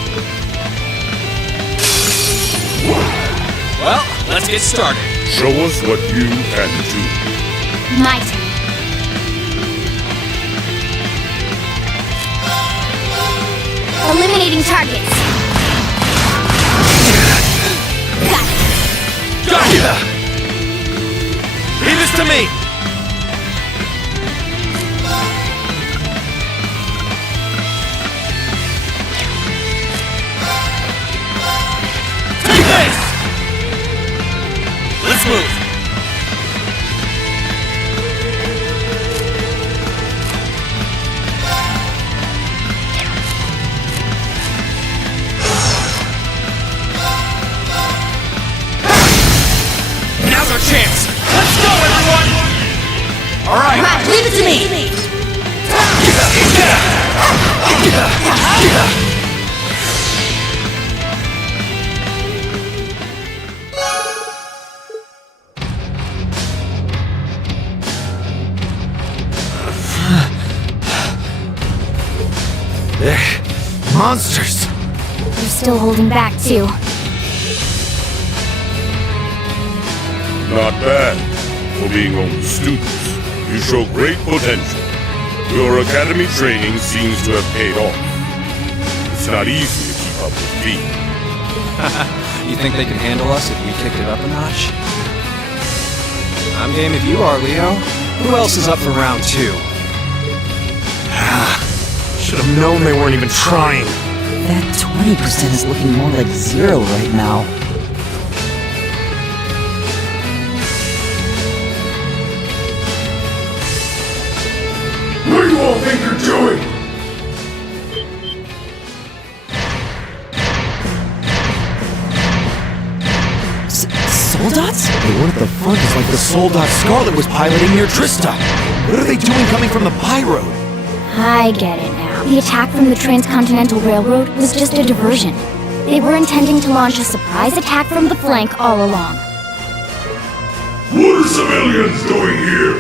Well, let's get started. Show us what you can do. My turn. Eliminating targets. Got it. Gotcha! Leave this to me. Take this! Let's move. Now's our chance. Let's go, everyone! All right. Right, leave it to me! They're monsters. You're still holding back, too. Not bad. For being only students, you show great potential. Your academy training seems to have paid off. It's not easy to keep up with Fee. You think they can handle us if we kicked it up a notch? I'm game if you are, Leo. Who else is up for round 2? Should have known they weren't even trying. That 20% is looking more like 0 right now. What do you all think you're doing? Soldats? The one at the front is like the Soldat Scarlet was piloting near Trista. What are they doing coming from the Pi Road? I get it now. The attack from the Transcontinental Railroad was just a diversion. They were intending to launch a surprise attack from the flank all along. What are civilians doing here?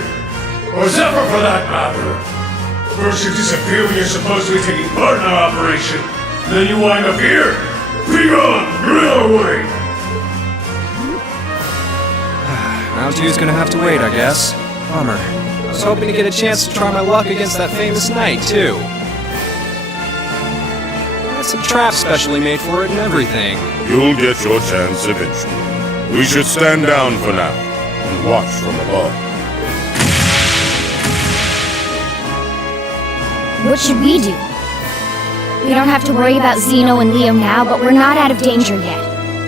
Or Zephyr for that matter? First you disappear when you're supposed to be taking part in our operation. Then you wind up here. Be gone! You're in our way! Round 2's gonna have to wait, I guess. Bummer. I was hoping to get a chance to try my luck against that famous knight, too. Got some traps specially made for it and everything. You'll get your chance eventually. We should stand down for now and watch from above. What should we do? We don't have to worry about Zeno and Leo now, but we're not out of danger yet.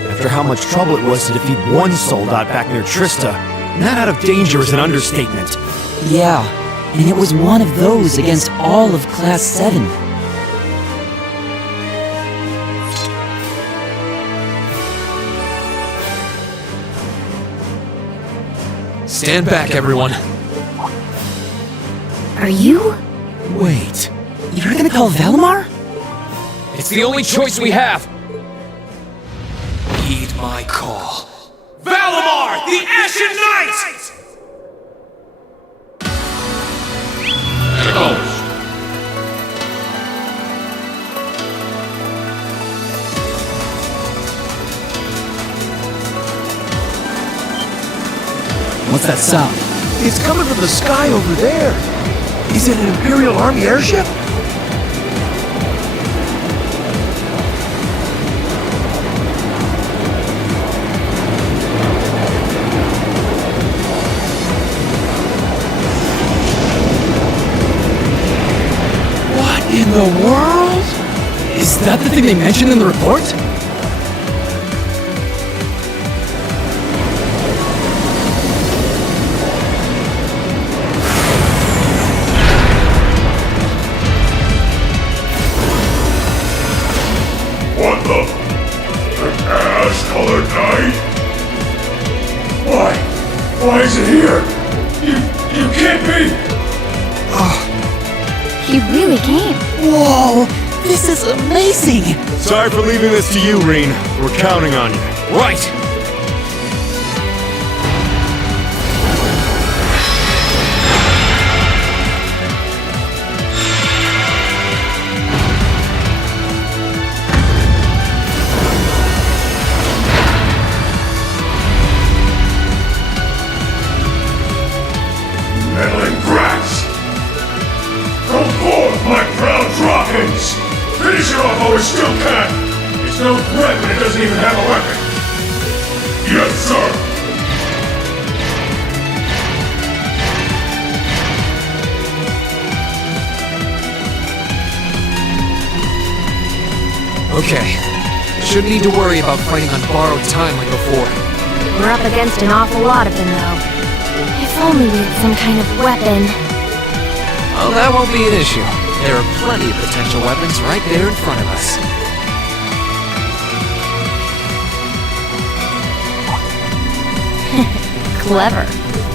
After how much trouble it was to defeat one Soldat back near Trista, not out of danger is an understatement. Yeah, and it was one of those against all of Class 7. Stand back, everyone. Are you? Wait. You're gonna call Valimar? It's the only choice we have. Heed my call. Valimar, the Ashen Knight! What's that sound? It's coming from the sky over there. Is it an Imperial Army airship? What in the world? Is that the thing they mentioned in the report? What the? An ash-colored knight? Why is it here? You can't be! He really came. Whoa, this is amazing! Sorry for leaving this to you, Reen. We're counting on you. Right! Meddling brats! Come forth, my proud droppings! Finish it off while we still can! It's no threat when it doesn't even have a weapon! Yes, sir! Okay. Shouldn't need to worry about fighting on borrowed time like before. We're up against an awful lot of them, though. If only we had some kind of weapon. Well, that won't be an issue. There are plenty of potential weapons right there in front of us. Clever.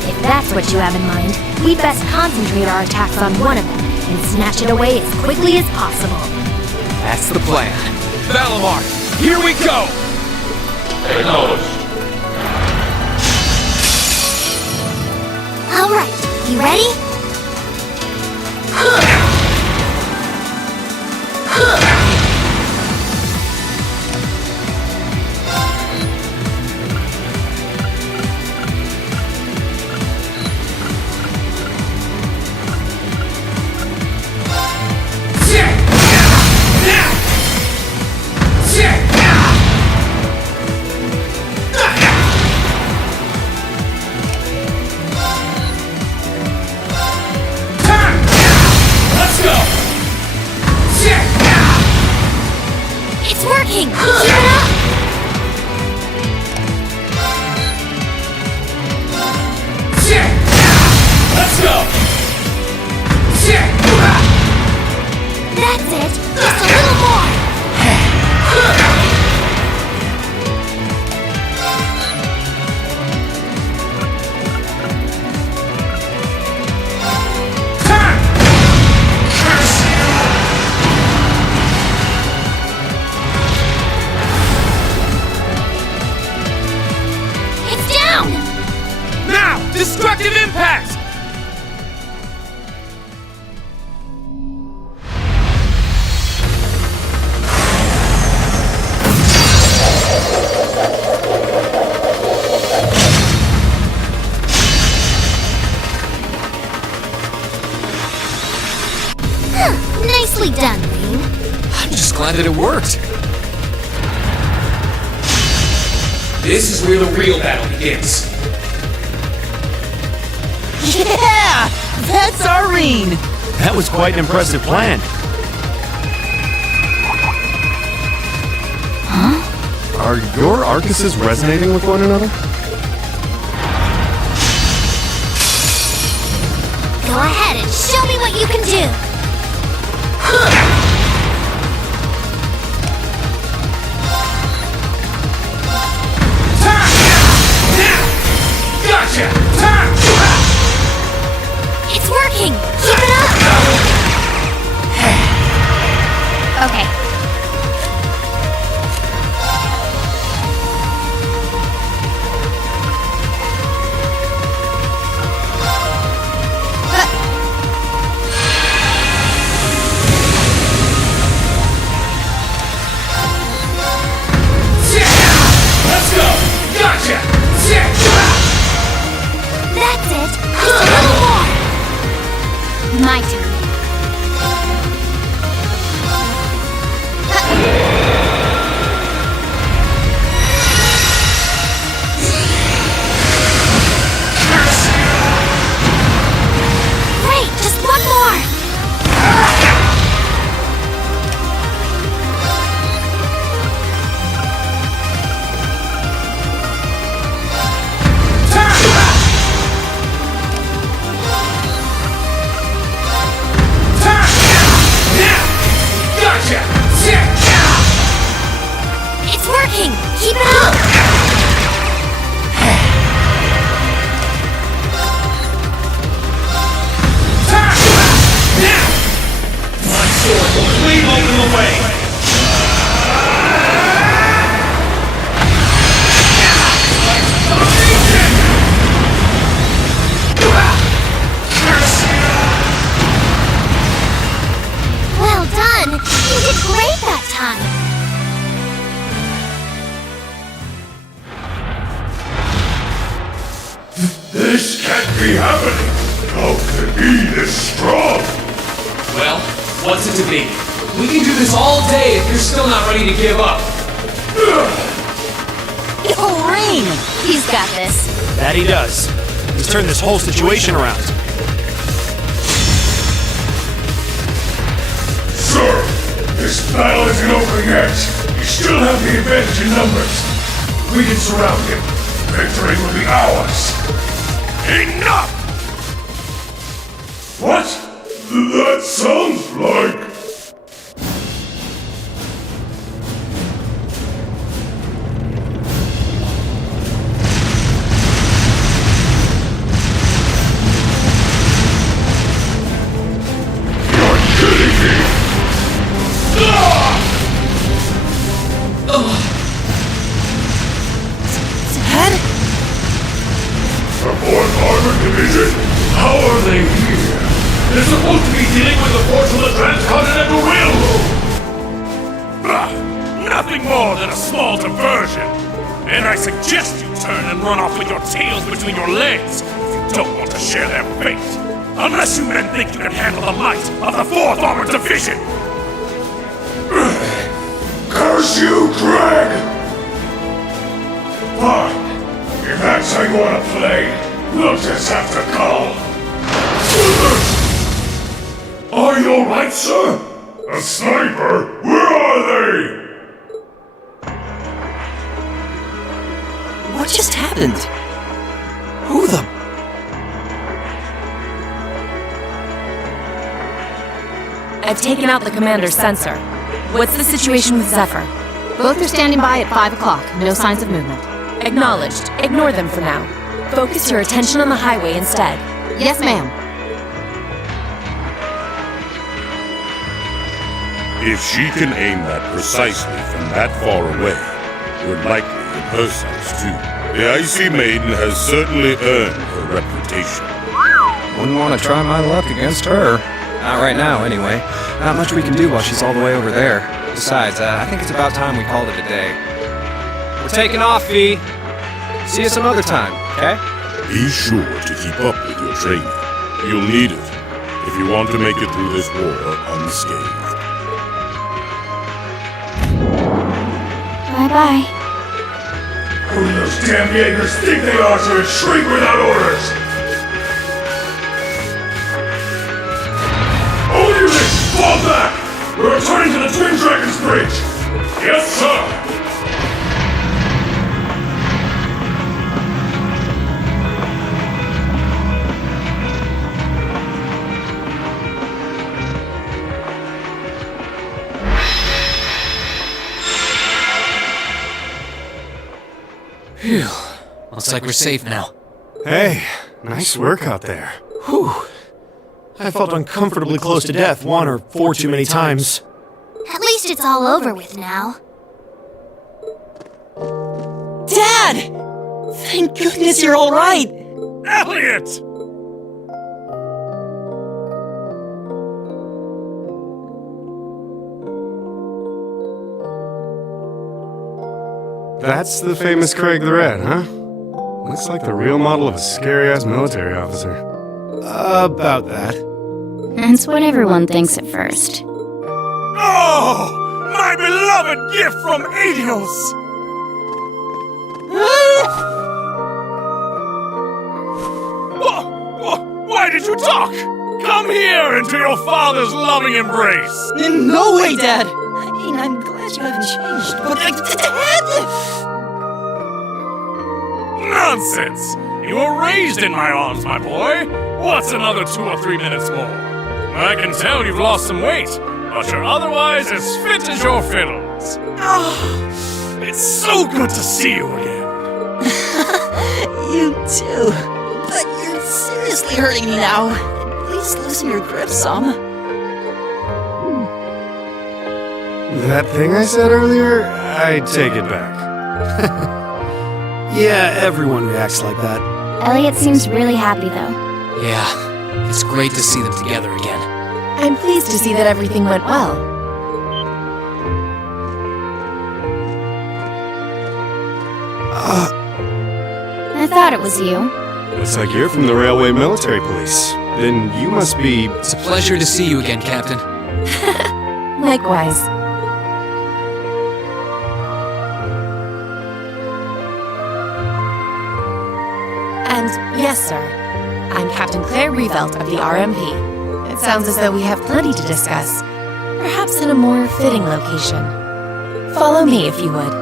If that's what you have in mind, we'd best concentrate our attacks on one of them and snatch it away as quickly as possible. That's the plan. Valimar, here we go! Acknowledged. All right, you ready? working! Keep it up! Let's go! That's it! Just a little more! It's down! Now! Destructive impact! Nicely done, Wayne. I'm just glad that it worked. This is where the real battle begins. Yeah! That's our ring! That was quite an impressive plan. Are your Arcuses resonating with one another? Go ahead and show me what you can do! Gotcha! It's working! Keep it up! Okay. Let's go! Gotcha! That's it! Just a little more! My turn. Great! Just one more! Gotcha! It's working! Keep it up! My sword will cleave open the way! Well done! You did great that time! This can't be happening! How can it be this strong? Well, what's it to be? We can do this all day if you're still not ready to give up. Yo, Rain! He's got this. That he does. He's turned this whole situation around. Sir, this battle isn't over yet. You still have the advantage in numbers. We can surround him. Victory will be ours. Enough! What? That sounds like... You're kidding me! Dad? The 4th Armored Division? How are they here? They're supposed to be dealing with the force of the Transcontinental Railroad! Nothing more than a small diversion! And I suggest you turn and run off with your tails between your legs if you don't want to share their fate! Unless you men think you can handle the might of the 4th Armored Division! Curse you, Greg! Fine. If that's how you want to play, we'll just have to call. Are you alright, sir? A sniper? Where are they? just happened? Who the... I've taken out the commander's sensor. What's the situation with Zephyr? Both are standing by at 5 o'clock. No signs of movement. Acknowledged. Ignore them for now. Focus your attention on the highway instead. Yes, ma'am. If she can aim that precisely from that far away, we're likely in her sights too. The Icy Maiden has certainly earned her reputation. Wouldn't want to try my luck against her. Not right now, anyway. Not much we can do while she's all the way over there. Besides, I think it's about time we called it a day. We're taking off, Fee. See you some other time, okay? Be sure to keep up with your training. You'll need it if you want to make it through this war unscathed. Bye-bye. Who those damn Jaegers think they are to retreat without orders? All units, fall back! We're returning to the Twin Dragons Bridge! Yes, sir! Phew. Looks like we're safe now. Hey, nice work out there. Whew. I felt uncomfortably close to death 1 or 4 too many times. At least it's all over with now. Dad! Thank goodness you're all right! Elliot! That's the famous Craig the Red, huh? Looks like the real model of a scary-ass military officer. About that. That's what everyone thinks at first. Oh! My beloved gift from Adios! Why did you talk? Come here into your father's loving embrace! No way, Dad! I mean, I'm glad you haven't changed, but Dad! Nonsense! You were raised in my arms, my boy! What's another 2 or 3 minutes more? I can tell you've lost some weight, but you're otherwise as fit as your fiddles. Oh, it's so good to see you again. You too. But you're seriously hurting me now. At least loosen your grip some. That thing I said earlier, I take it back. Yeah, everyone reacts like that. Elliot seems really happy, though. Yeah, it's great to see them together again. I'm pleased to see that everything went well. I thought it was you. Looks like you're from the Railway Military Police. Then you must be... It's a pleasure to see you again, Captain. Likewise. And yes, sir. I'm Captain Claire Revelt of the RMP. It sounds as though we have plenty to discuss. Perhaps in a more fitting location. Follow me if you would.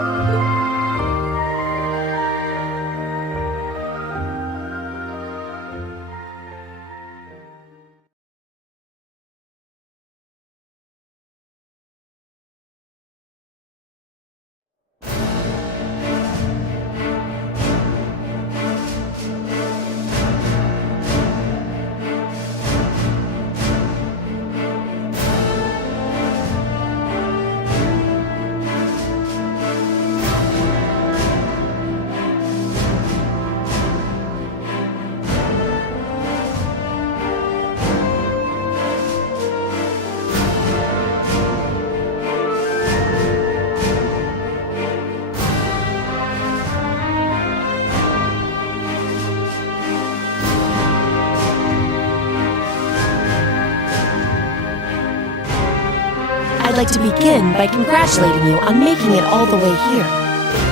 I'd like to begin by congratulating you on making it all the way here.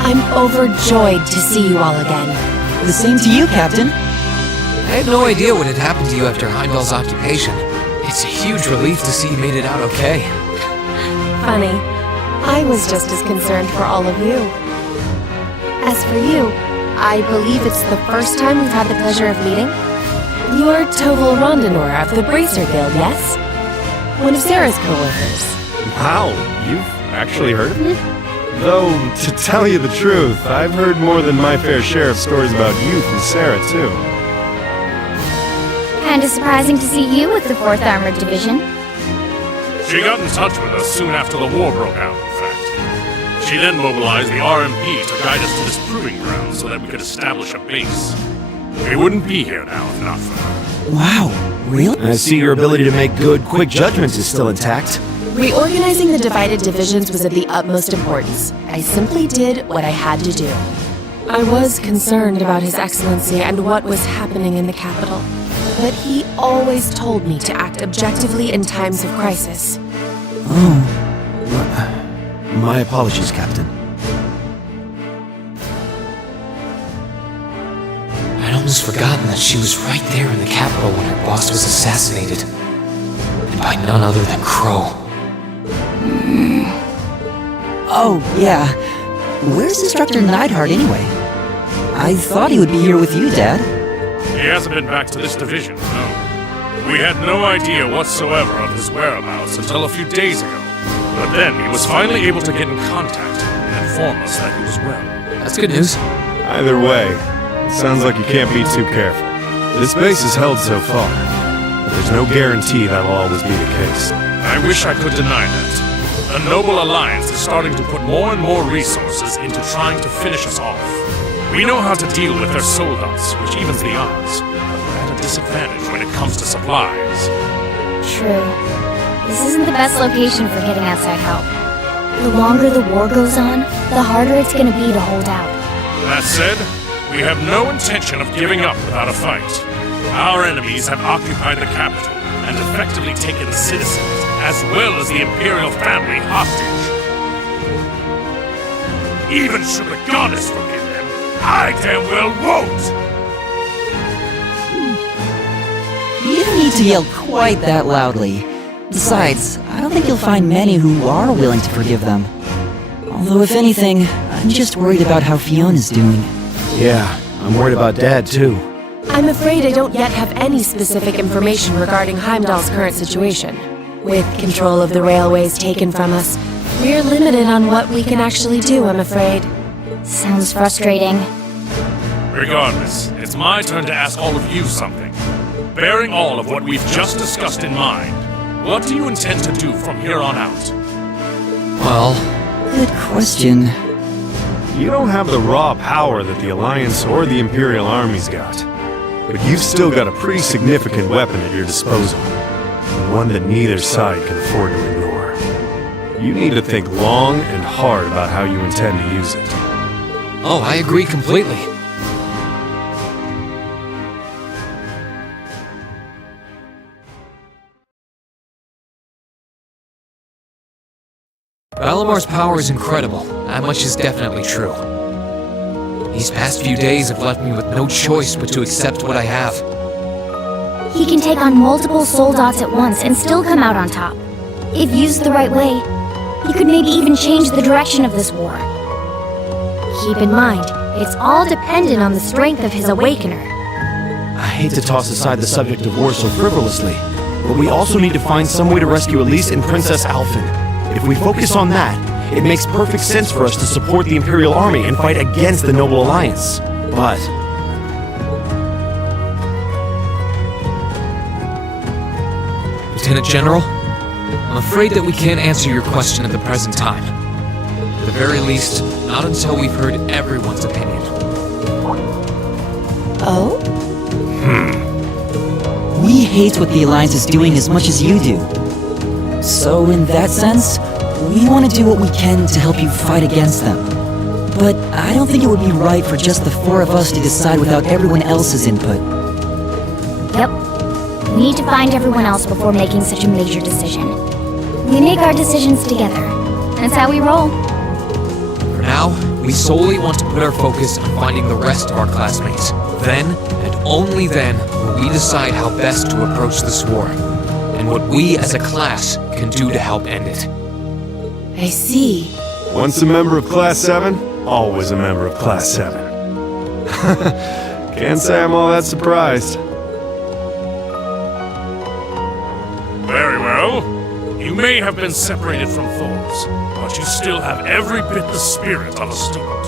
I'm overjoyed to see you all again. The same to you, Captain. I had no idea what had happened to you after Heimdall's occupation. It's a huge relief to see you made it out okay. Funny, I was just as concerned for all of you. As for you, I believe it's the first time we've had the pleasure of meeting. You're Toval Rondinor of the Bracer Guild, yes? One of Sarah's co-workers. Wow, you've actually heard of me? Though, to tell you the truth, I've heard more than my fair share of stories about you from Sarah, too. Kinda surprising to see you with the 4th Armored Division. She got in touch with us soon after the war broke out, in fact. She then mobilized the RMP to guide us to this proving ground so that we could establish a base. We wouldn't be here now if not for her. Wow, really? I see your ability to make good, quick judgments is still intact. Reorganizing the divided divisions was of the utmost importance. I simply did what I had to do. I was concerned about His Excellency and what was happening in the capital, but he always told me to act objectively in times of crisis. Oh. My apologies, Captain. I'd almost forgotten that she was right there in the capital when her boss was assassinated. And by none other than Crow. Oh, yeah. Where's Instructor Neidhart anyway? I thought he would be here with you, Dad. He hasn't been back to this division, no. We had no idea whatsoever of his whereabouts until a few days ago. But then he was finally able to get in contact and inform us that he was well. That's good news. Either way, it sounds like you can't be too careful. This base is held so far, but there's no guarantee that'll always be the case. I wish I could deny that. The Noble Alliance is starting to put more and more resources into trying to finish us off. We know how to deal with their soldats, which evens the odds, but we're at a disadvantage when it comes to supplies. True. This isn't the best location for getting outside help. The longer the war goes on, the harder it's gonna be to hold out. That said, we have no intention of giving up without a fight. Our enemies have occupied the capital and effectively taken the citizens, as well as the Imperial family, hostage. Even should the goddess forgive them, I damn well won't! You don't need to yell quite that loudly. Besides, I don't think you'll find many who are willing to forgive them. Although if anything, I'm just worried about how Fiona's doing. Yeah, I'm worried about Dad, too. I'm afraid I don't yet have any specific information regarding Heimdall's current situation. With control of the railways taken from us, we're limited on what we can actually do, I'm afraid. Sounds frustrating. Regardless, it's my turn to ask all of you something. Bearing all of what we've just discussed in mind, what do you intend to do from here on out? Well, good question. You don't have the raw power that the Alliance or the Imperial armies got. But you've still got a pretty significant weapon at your disposal. One that neither side can afford to ignore. You need to think long and hard about how you intend to use it. oh, I agree completely. Valamar's power is incredible. That much is definitely true. These past few days have left me with no choice but to accept what I have. He can take on multiple soldats at once and still come out on top. If used the right way, he could maybe even change the direction of this war. Keep in mind, it's all dependent on the strength of his Awakener. I hate to toss aside the subject of war so frivolously, but we also need to find some way to rescue Elise and Princess Alphen. If we focus on that, it makes perfect sense for us to support the Imperial Army and fight against the Noble Alliance. But... Lieutenant General, I'm afraid that we can't answer your question at the present time. At the very least, not until we've heard everyone's opinion. Oh? We hate what the Alliance is doing as much as you do. So in that sense, we want to do what we can to help you fight against them. But I don't think it would be right for just the four of us to decide without everyone else's input. Yep. We need to find everyone else before making such a major decision. We make our decisions together. That's how we roll. For now, we solely want to put our focus on finding the rest of our classmates. Then, and only then, will we decide how best to approach this war, and what we as a class can do to help end it. I see. Once a member of Class 7, always a member of Class 7. Can't say I'm all that surprised. Very well. You may have been separated from Thor's, but you still have every bit the spirit of a student.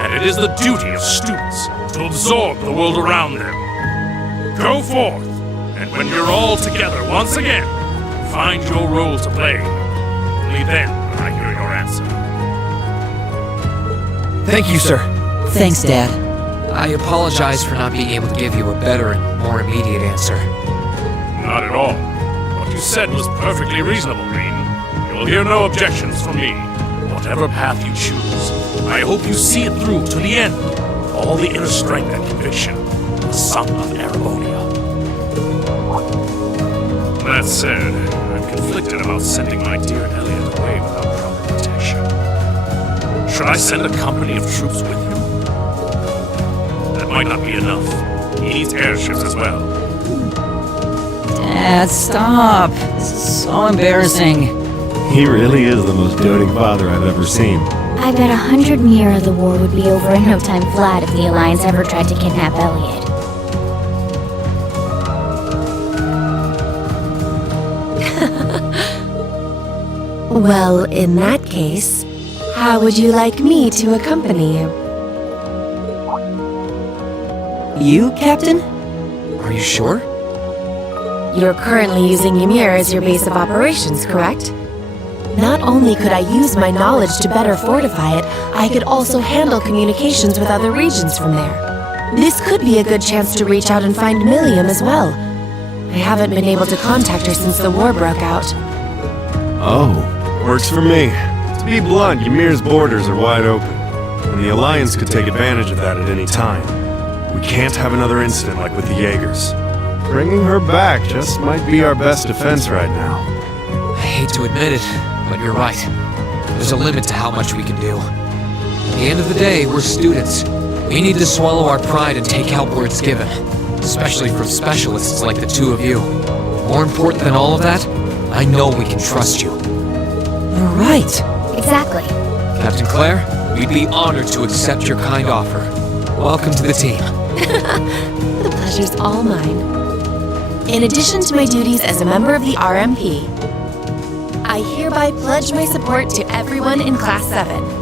And it is the duty of students to absorb the world around them. Go forth, and when you're all together once again, find your role to play. Only then will I hear your answer. Thank you, sir. Thanks, Dad. I apologize for not being able to give you a better and more immediate answer. Not at all. What you said was perfectly reasonable, Green. You'll hear no objections from me. Whatever path you choose, I hope you see it through to the end. All the inner strength and conviction, the son of Arabonia. That said, I'm conflicted about sending my dear Elliot away without proper protection. Should I send a company of troops with him? That might not be enough. He needs airships as well. Dad, stop. This is so embarrassing. He really is the most doting father I've ever seen. I bet 100 years of the war would be over in no time flat if the Alliance ever tried to kidnap Elliot. Well, in that case, how would you like me to accompany you? You, Captain? Are you sure? You're currently using Ymir as your base of operations, correct? Not only could I use my knowledge to better fortify it, I could also handle communications with other regions from there. This could be a good chance to reach out and find Milliam as well. I haven't been able to contact her since the war broke out. Oh, works for me. To be blunt, Ymir's borders are wide open, and the Alliance could take advantage of that at any time. We can't have another incident like with the Jaegers. Bringing her back just might be our best defense right now. I hate to admit it, but you're right. There's a limit to how much we can do. At the end of the day, we're students. We need to swallow our pride and take help where it's given. Especially from specialists like the two of you. More important than all of that, I know we can trust you. You're right. Exactly. Captain Claire, we'd be honored to accept your kind offer. Welcome to the team. The pleasure's all mine. In addition to my duties as a member of the RMP, I hereby pledge my support to everyone in Class 7.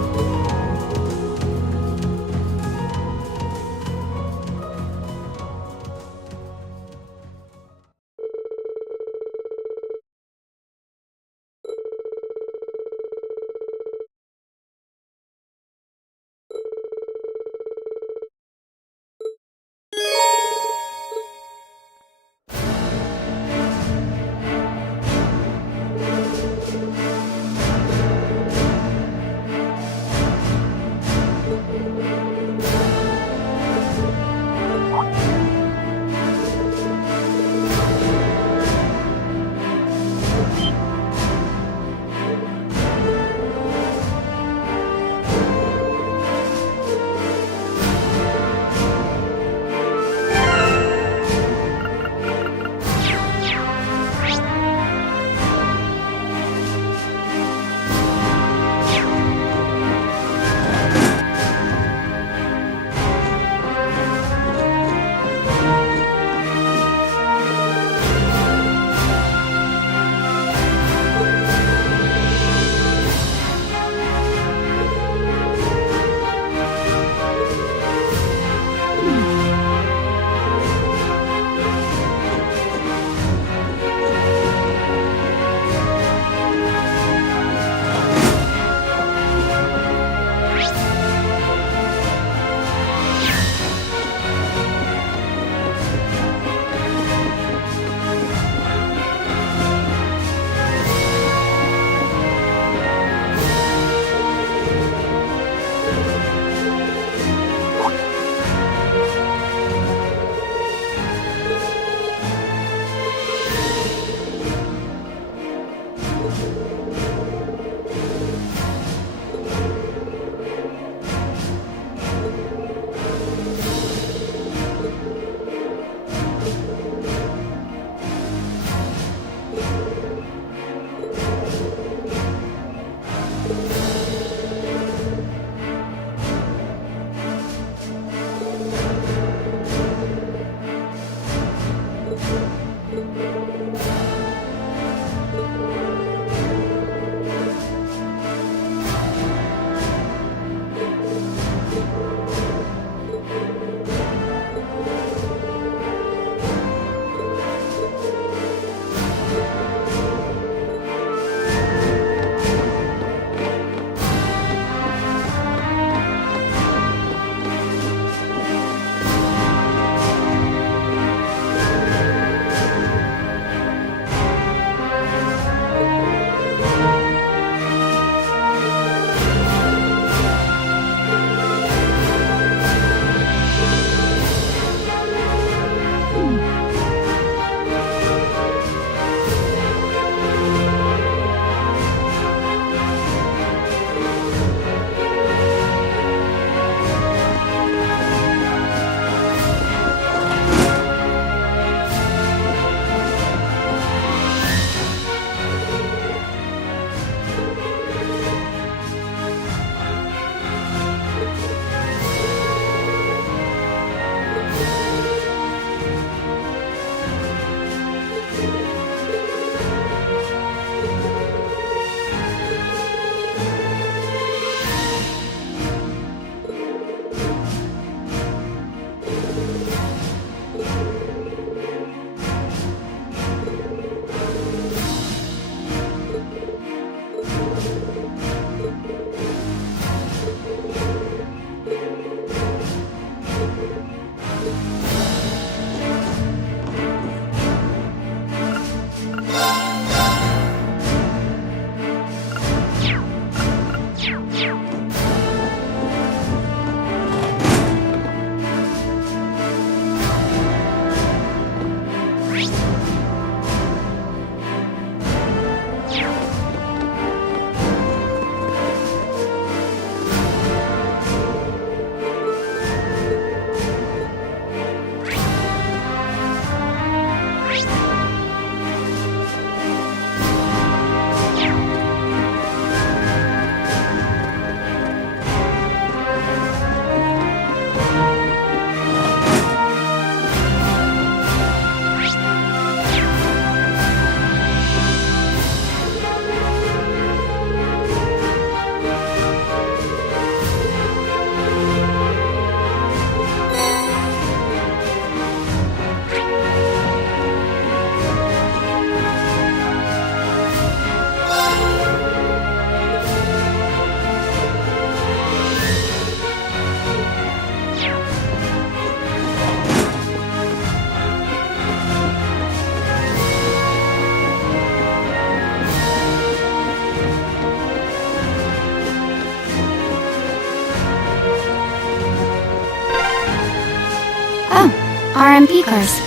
RMP cars.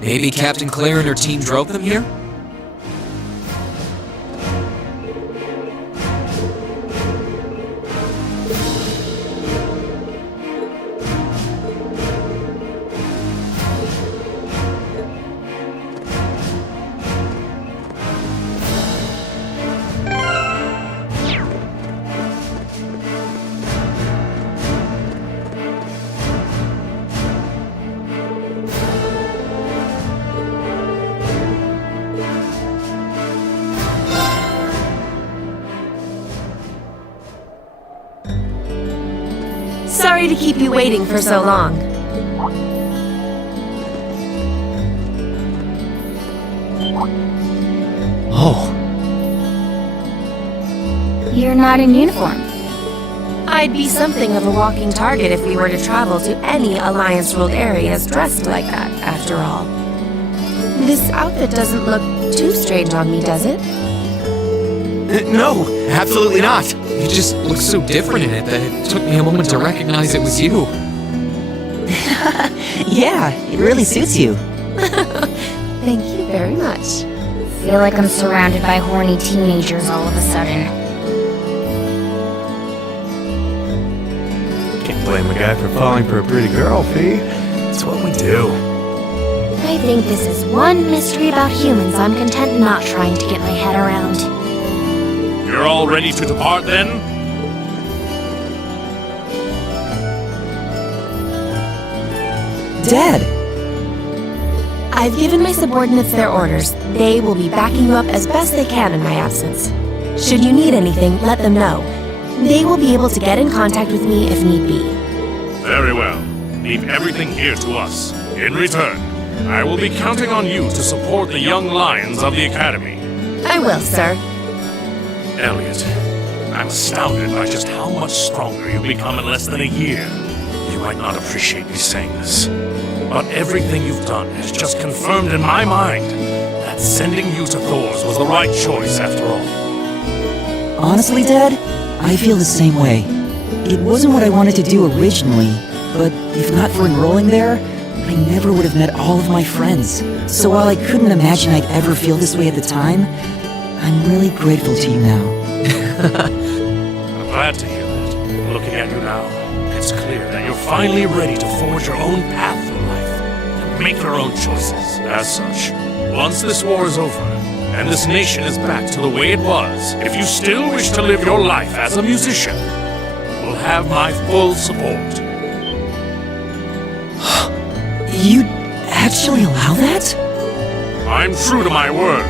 Maybe Captain Claire and her team drove them here? Sorry to keep you waiting for so long. Oh, You're not in uniform. I'd be something of a walking target if we were to travel to any Alliance-ruled areas dressed like that, after all. This outfit doesn't look too strange on me, does it? no, absolutely not. You just look so different in it that it took me a moment to recognize it was you. Yeah, it really suits you. Thank you very much. Feel like I'm surrounded by horny teenagers all of a sudden. Can't blame a guy for falling for a pretty girl, Fee. It's what we do. I think this is one mystery about humans I'm content not trying to get my head around. You're all ready to depart then? Dad! I've given my subordinates their orders. They will be backing you up as best they can in my absence. Should you need anything, let them know. They will be able to get in contact with me if need be. Very well. Leave everything here to us. In return, I will be counting on you to support the young lions of the Academy. I will, sir. Elliot, I'm astounded by just how much stronger you've become in less than a year. You might not appreciate me saying this, but everything you've done has just confirmed in my mind that sending you to Thor's was the right choice after all. Honestly, Dad, I feel the same way. It wasn't what I wanted to do originally, but if not for enrolling there, I never would have met all of my friends. So while I couldn't imagine I'd ever feel this way at the time, I'm really grateful to you now. I'm glad to hear that. Looking at you now, it's clear that you're finally ready to forge your own path through life and make your own choices. As such, once this war is over, and this nation is back to the way it was, if you still wish to live your life as a musician, you will have my full support. You'd actually allow that? I'm true to my word.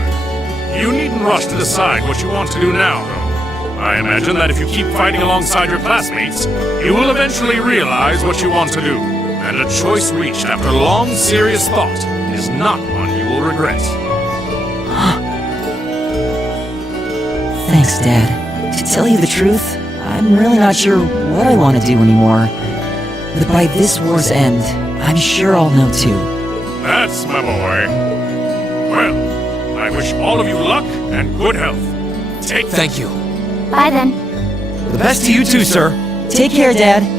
You needn't rush to decide what you want to do now, though. I imagine that if you keep fighting alongside your classmates, you will eventually realize what you want to do, and a choice reached after long, serious thought is not one you will regret. Thanks, Dad. To tell you the truth, I'm really not sure what I want to do anymore. But by this war's end, I'm sure I'll know too. That's my boy. Well, I wish all of you luck and good health. Thank you. Bye then. The best to you too, sir. Take care, Dad.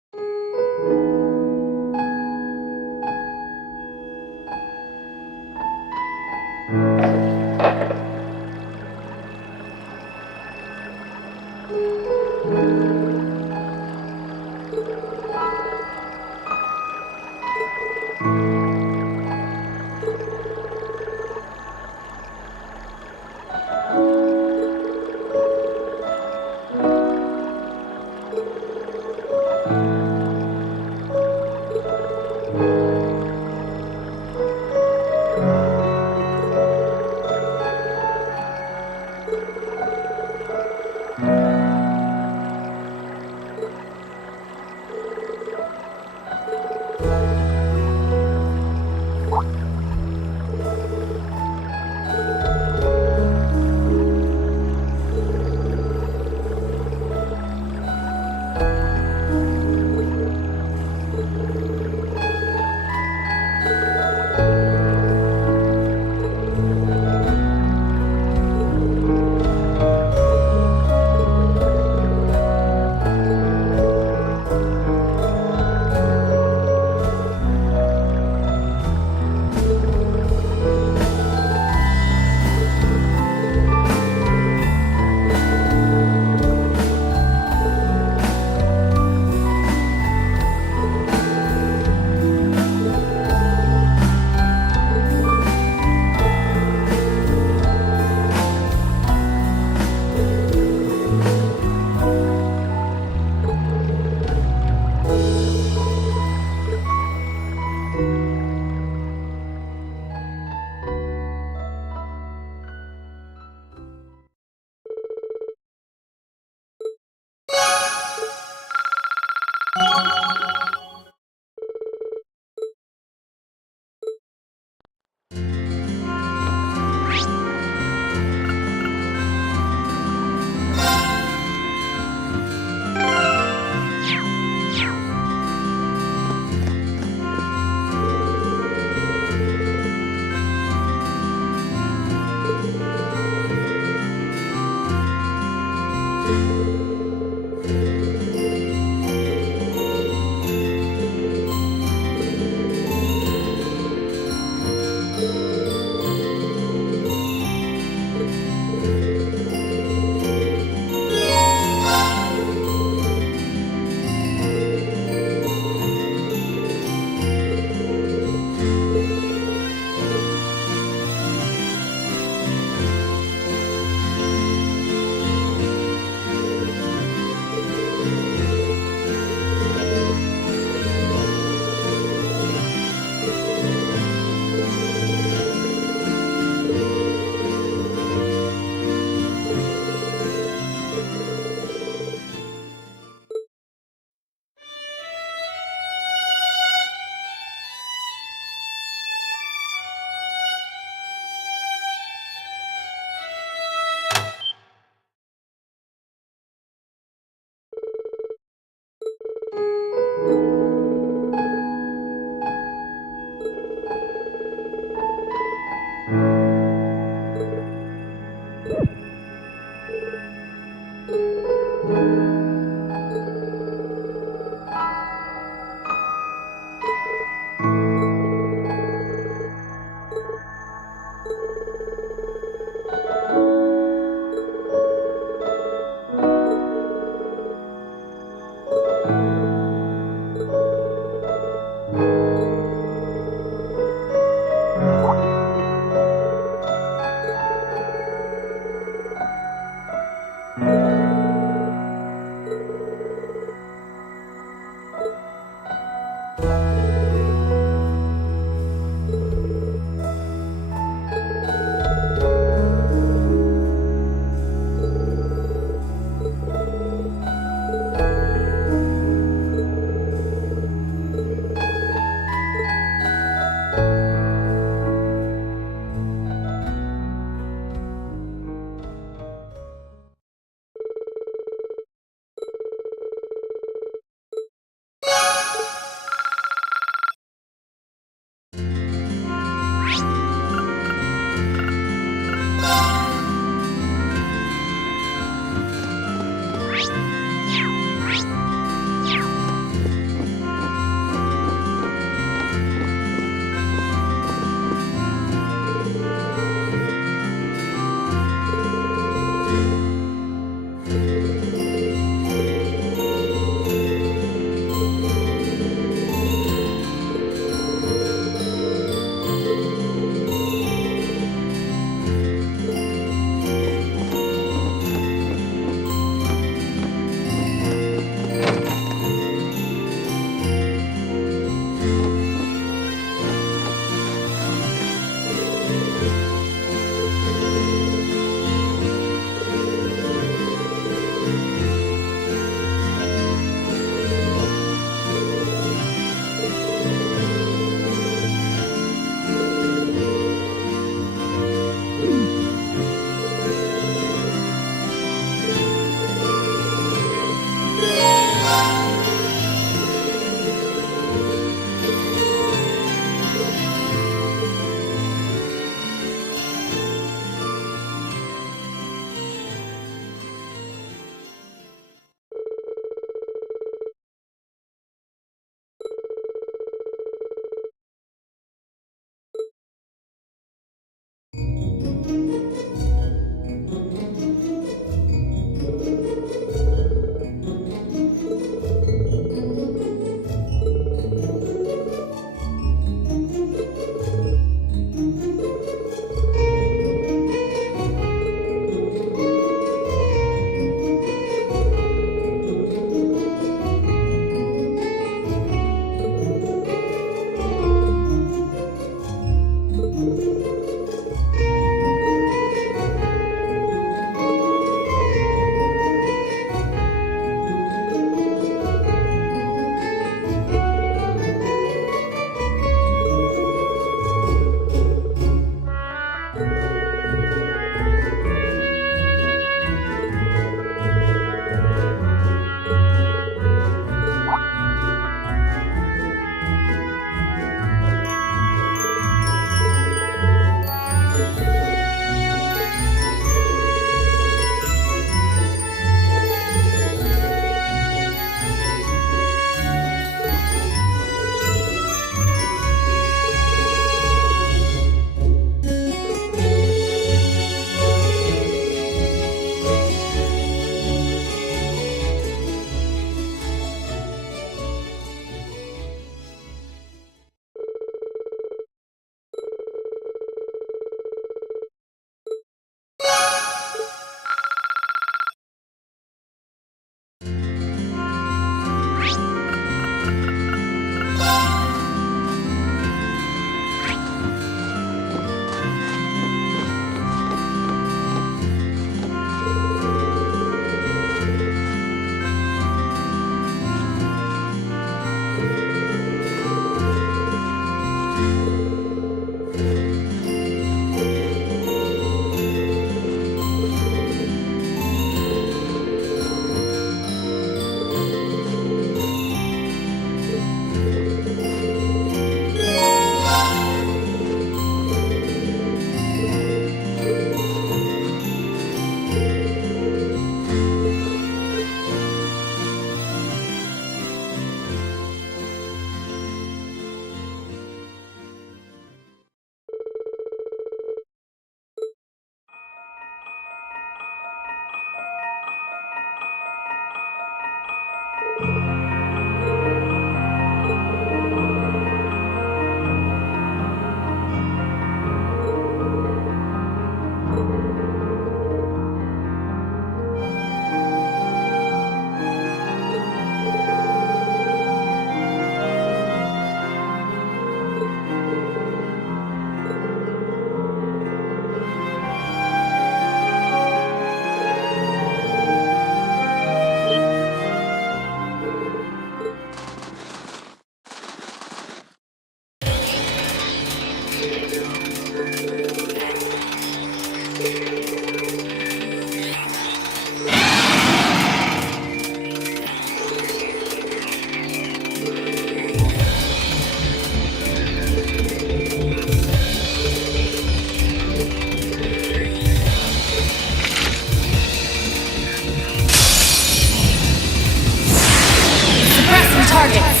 Suppressing targets.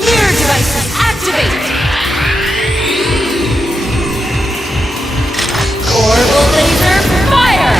Mirror devices activate. Orbital laser fire.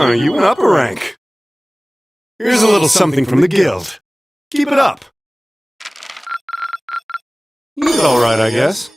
Oh, you went up a rank. Here's a little something from the guild. Keep it up. You did all right, I guess.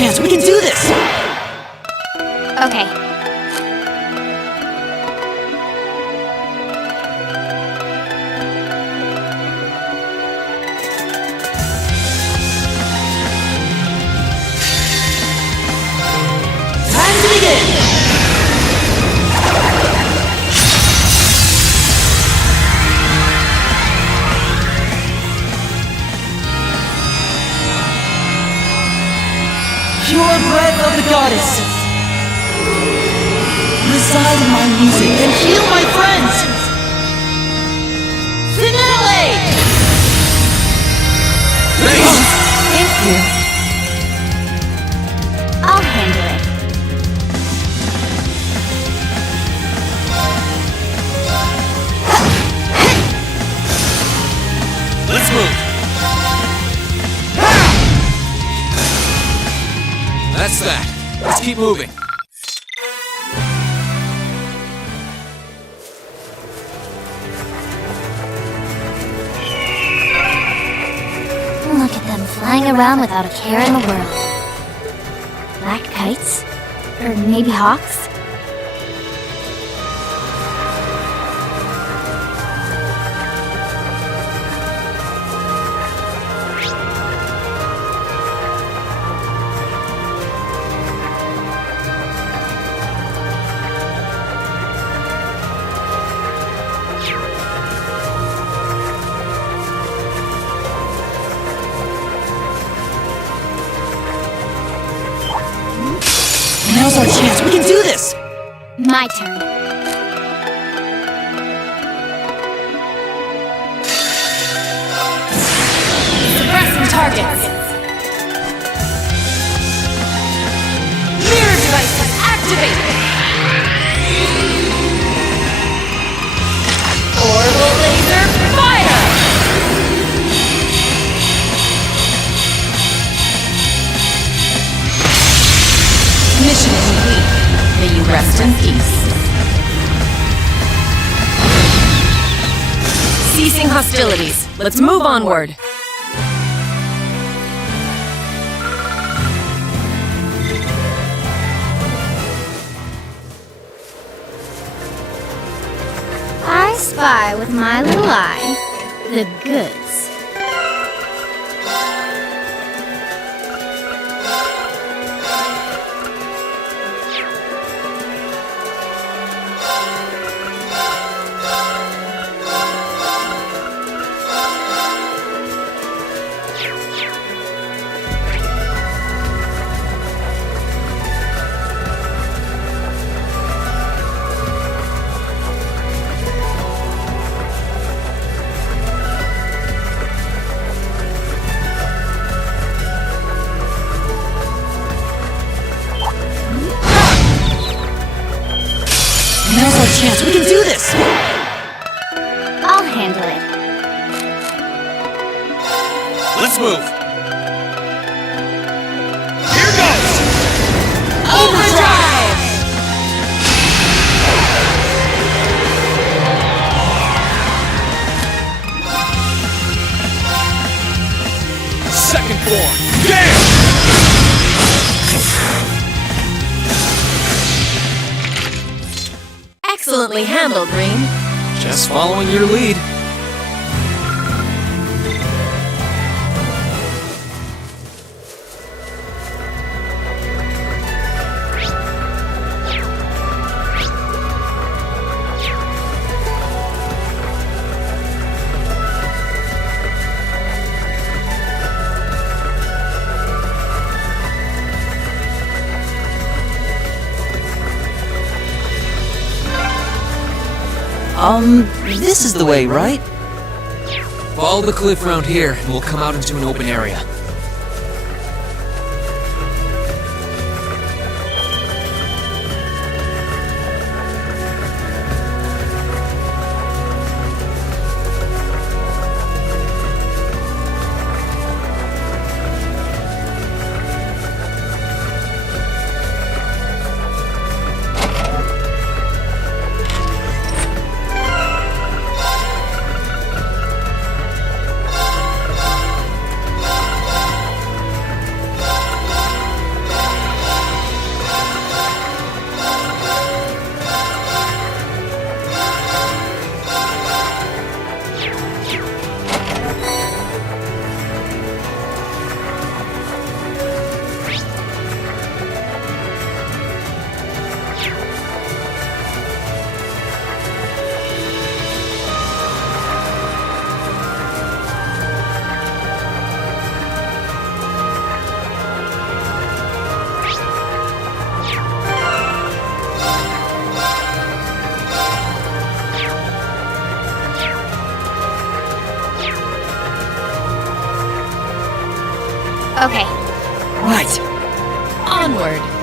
chance. We can do this. Okay. Time to begin. Pure breath of the goddess. Reside in my music and heal my friends. Finale! Thank you. I'll handle it. Let's move. That's that. Let's keep moving. Look at them flying around without a care in the world. Black kites? Or maybe hawks? Now's our chance. We can do this. My turn. Suppressing targets. Mirror devices activated. Orbital laser fire. Mission complete. May you rest in peace. Ceasing hostilities. Let's move onward. I spy with my little eye the goods. Now's our chance. We can do this. I'll handle it. Let's move. Here goes! Overdrive! Second form. Damn! Excellently handled, Green. Just following your lead. This is the way, right? Follow the cliff around here, and we'll come out into an open area. Okay. Right. Onward.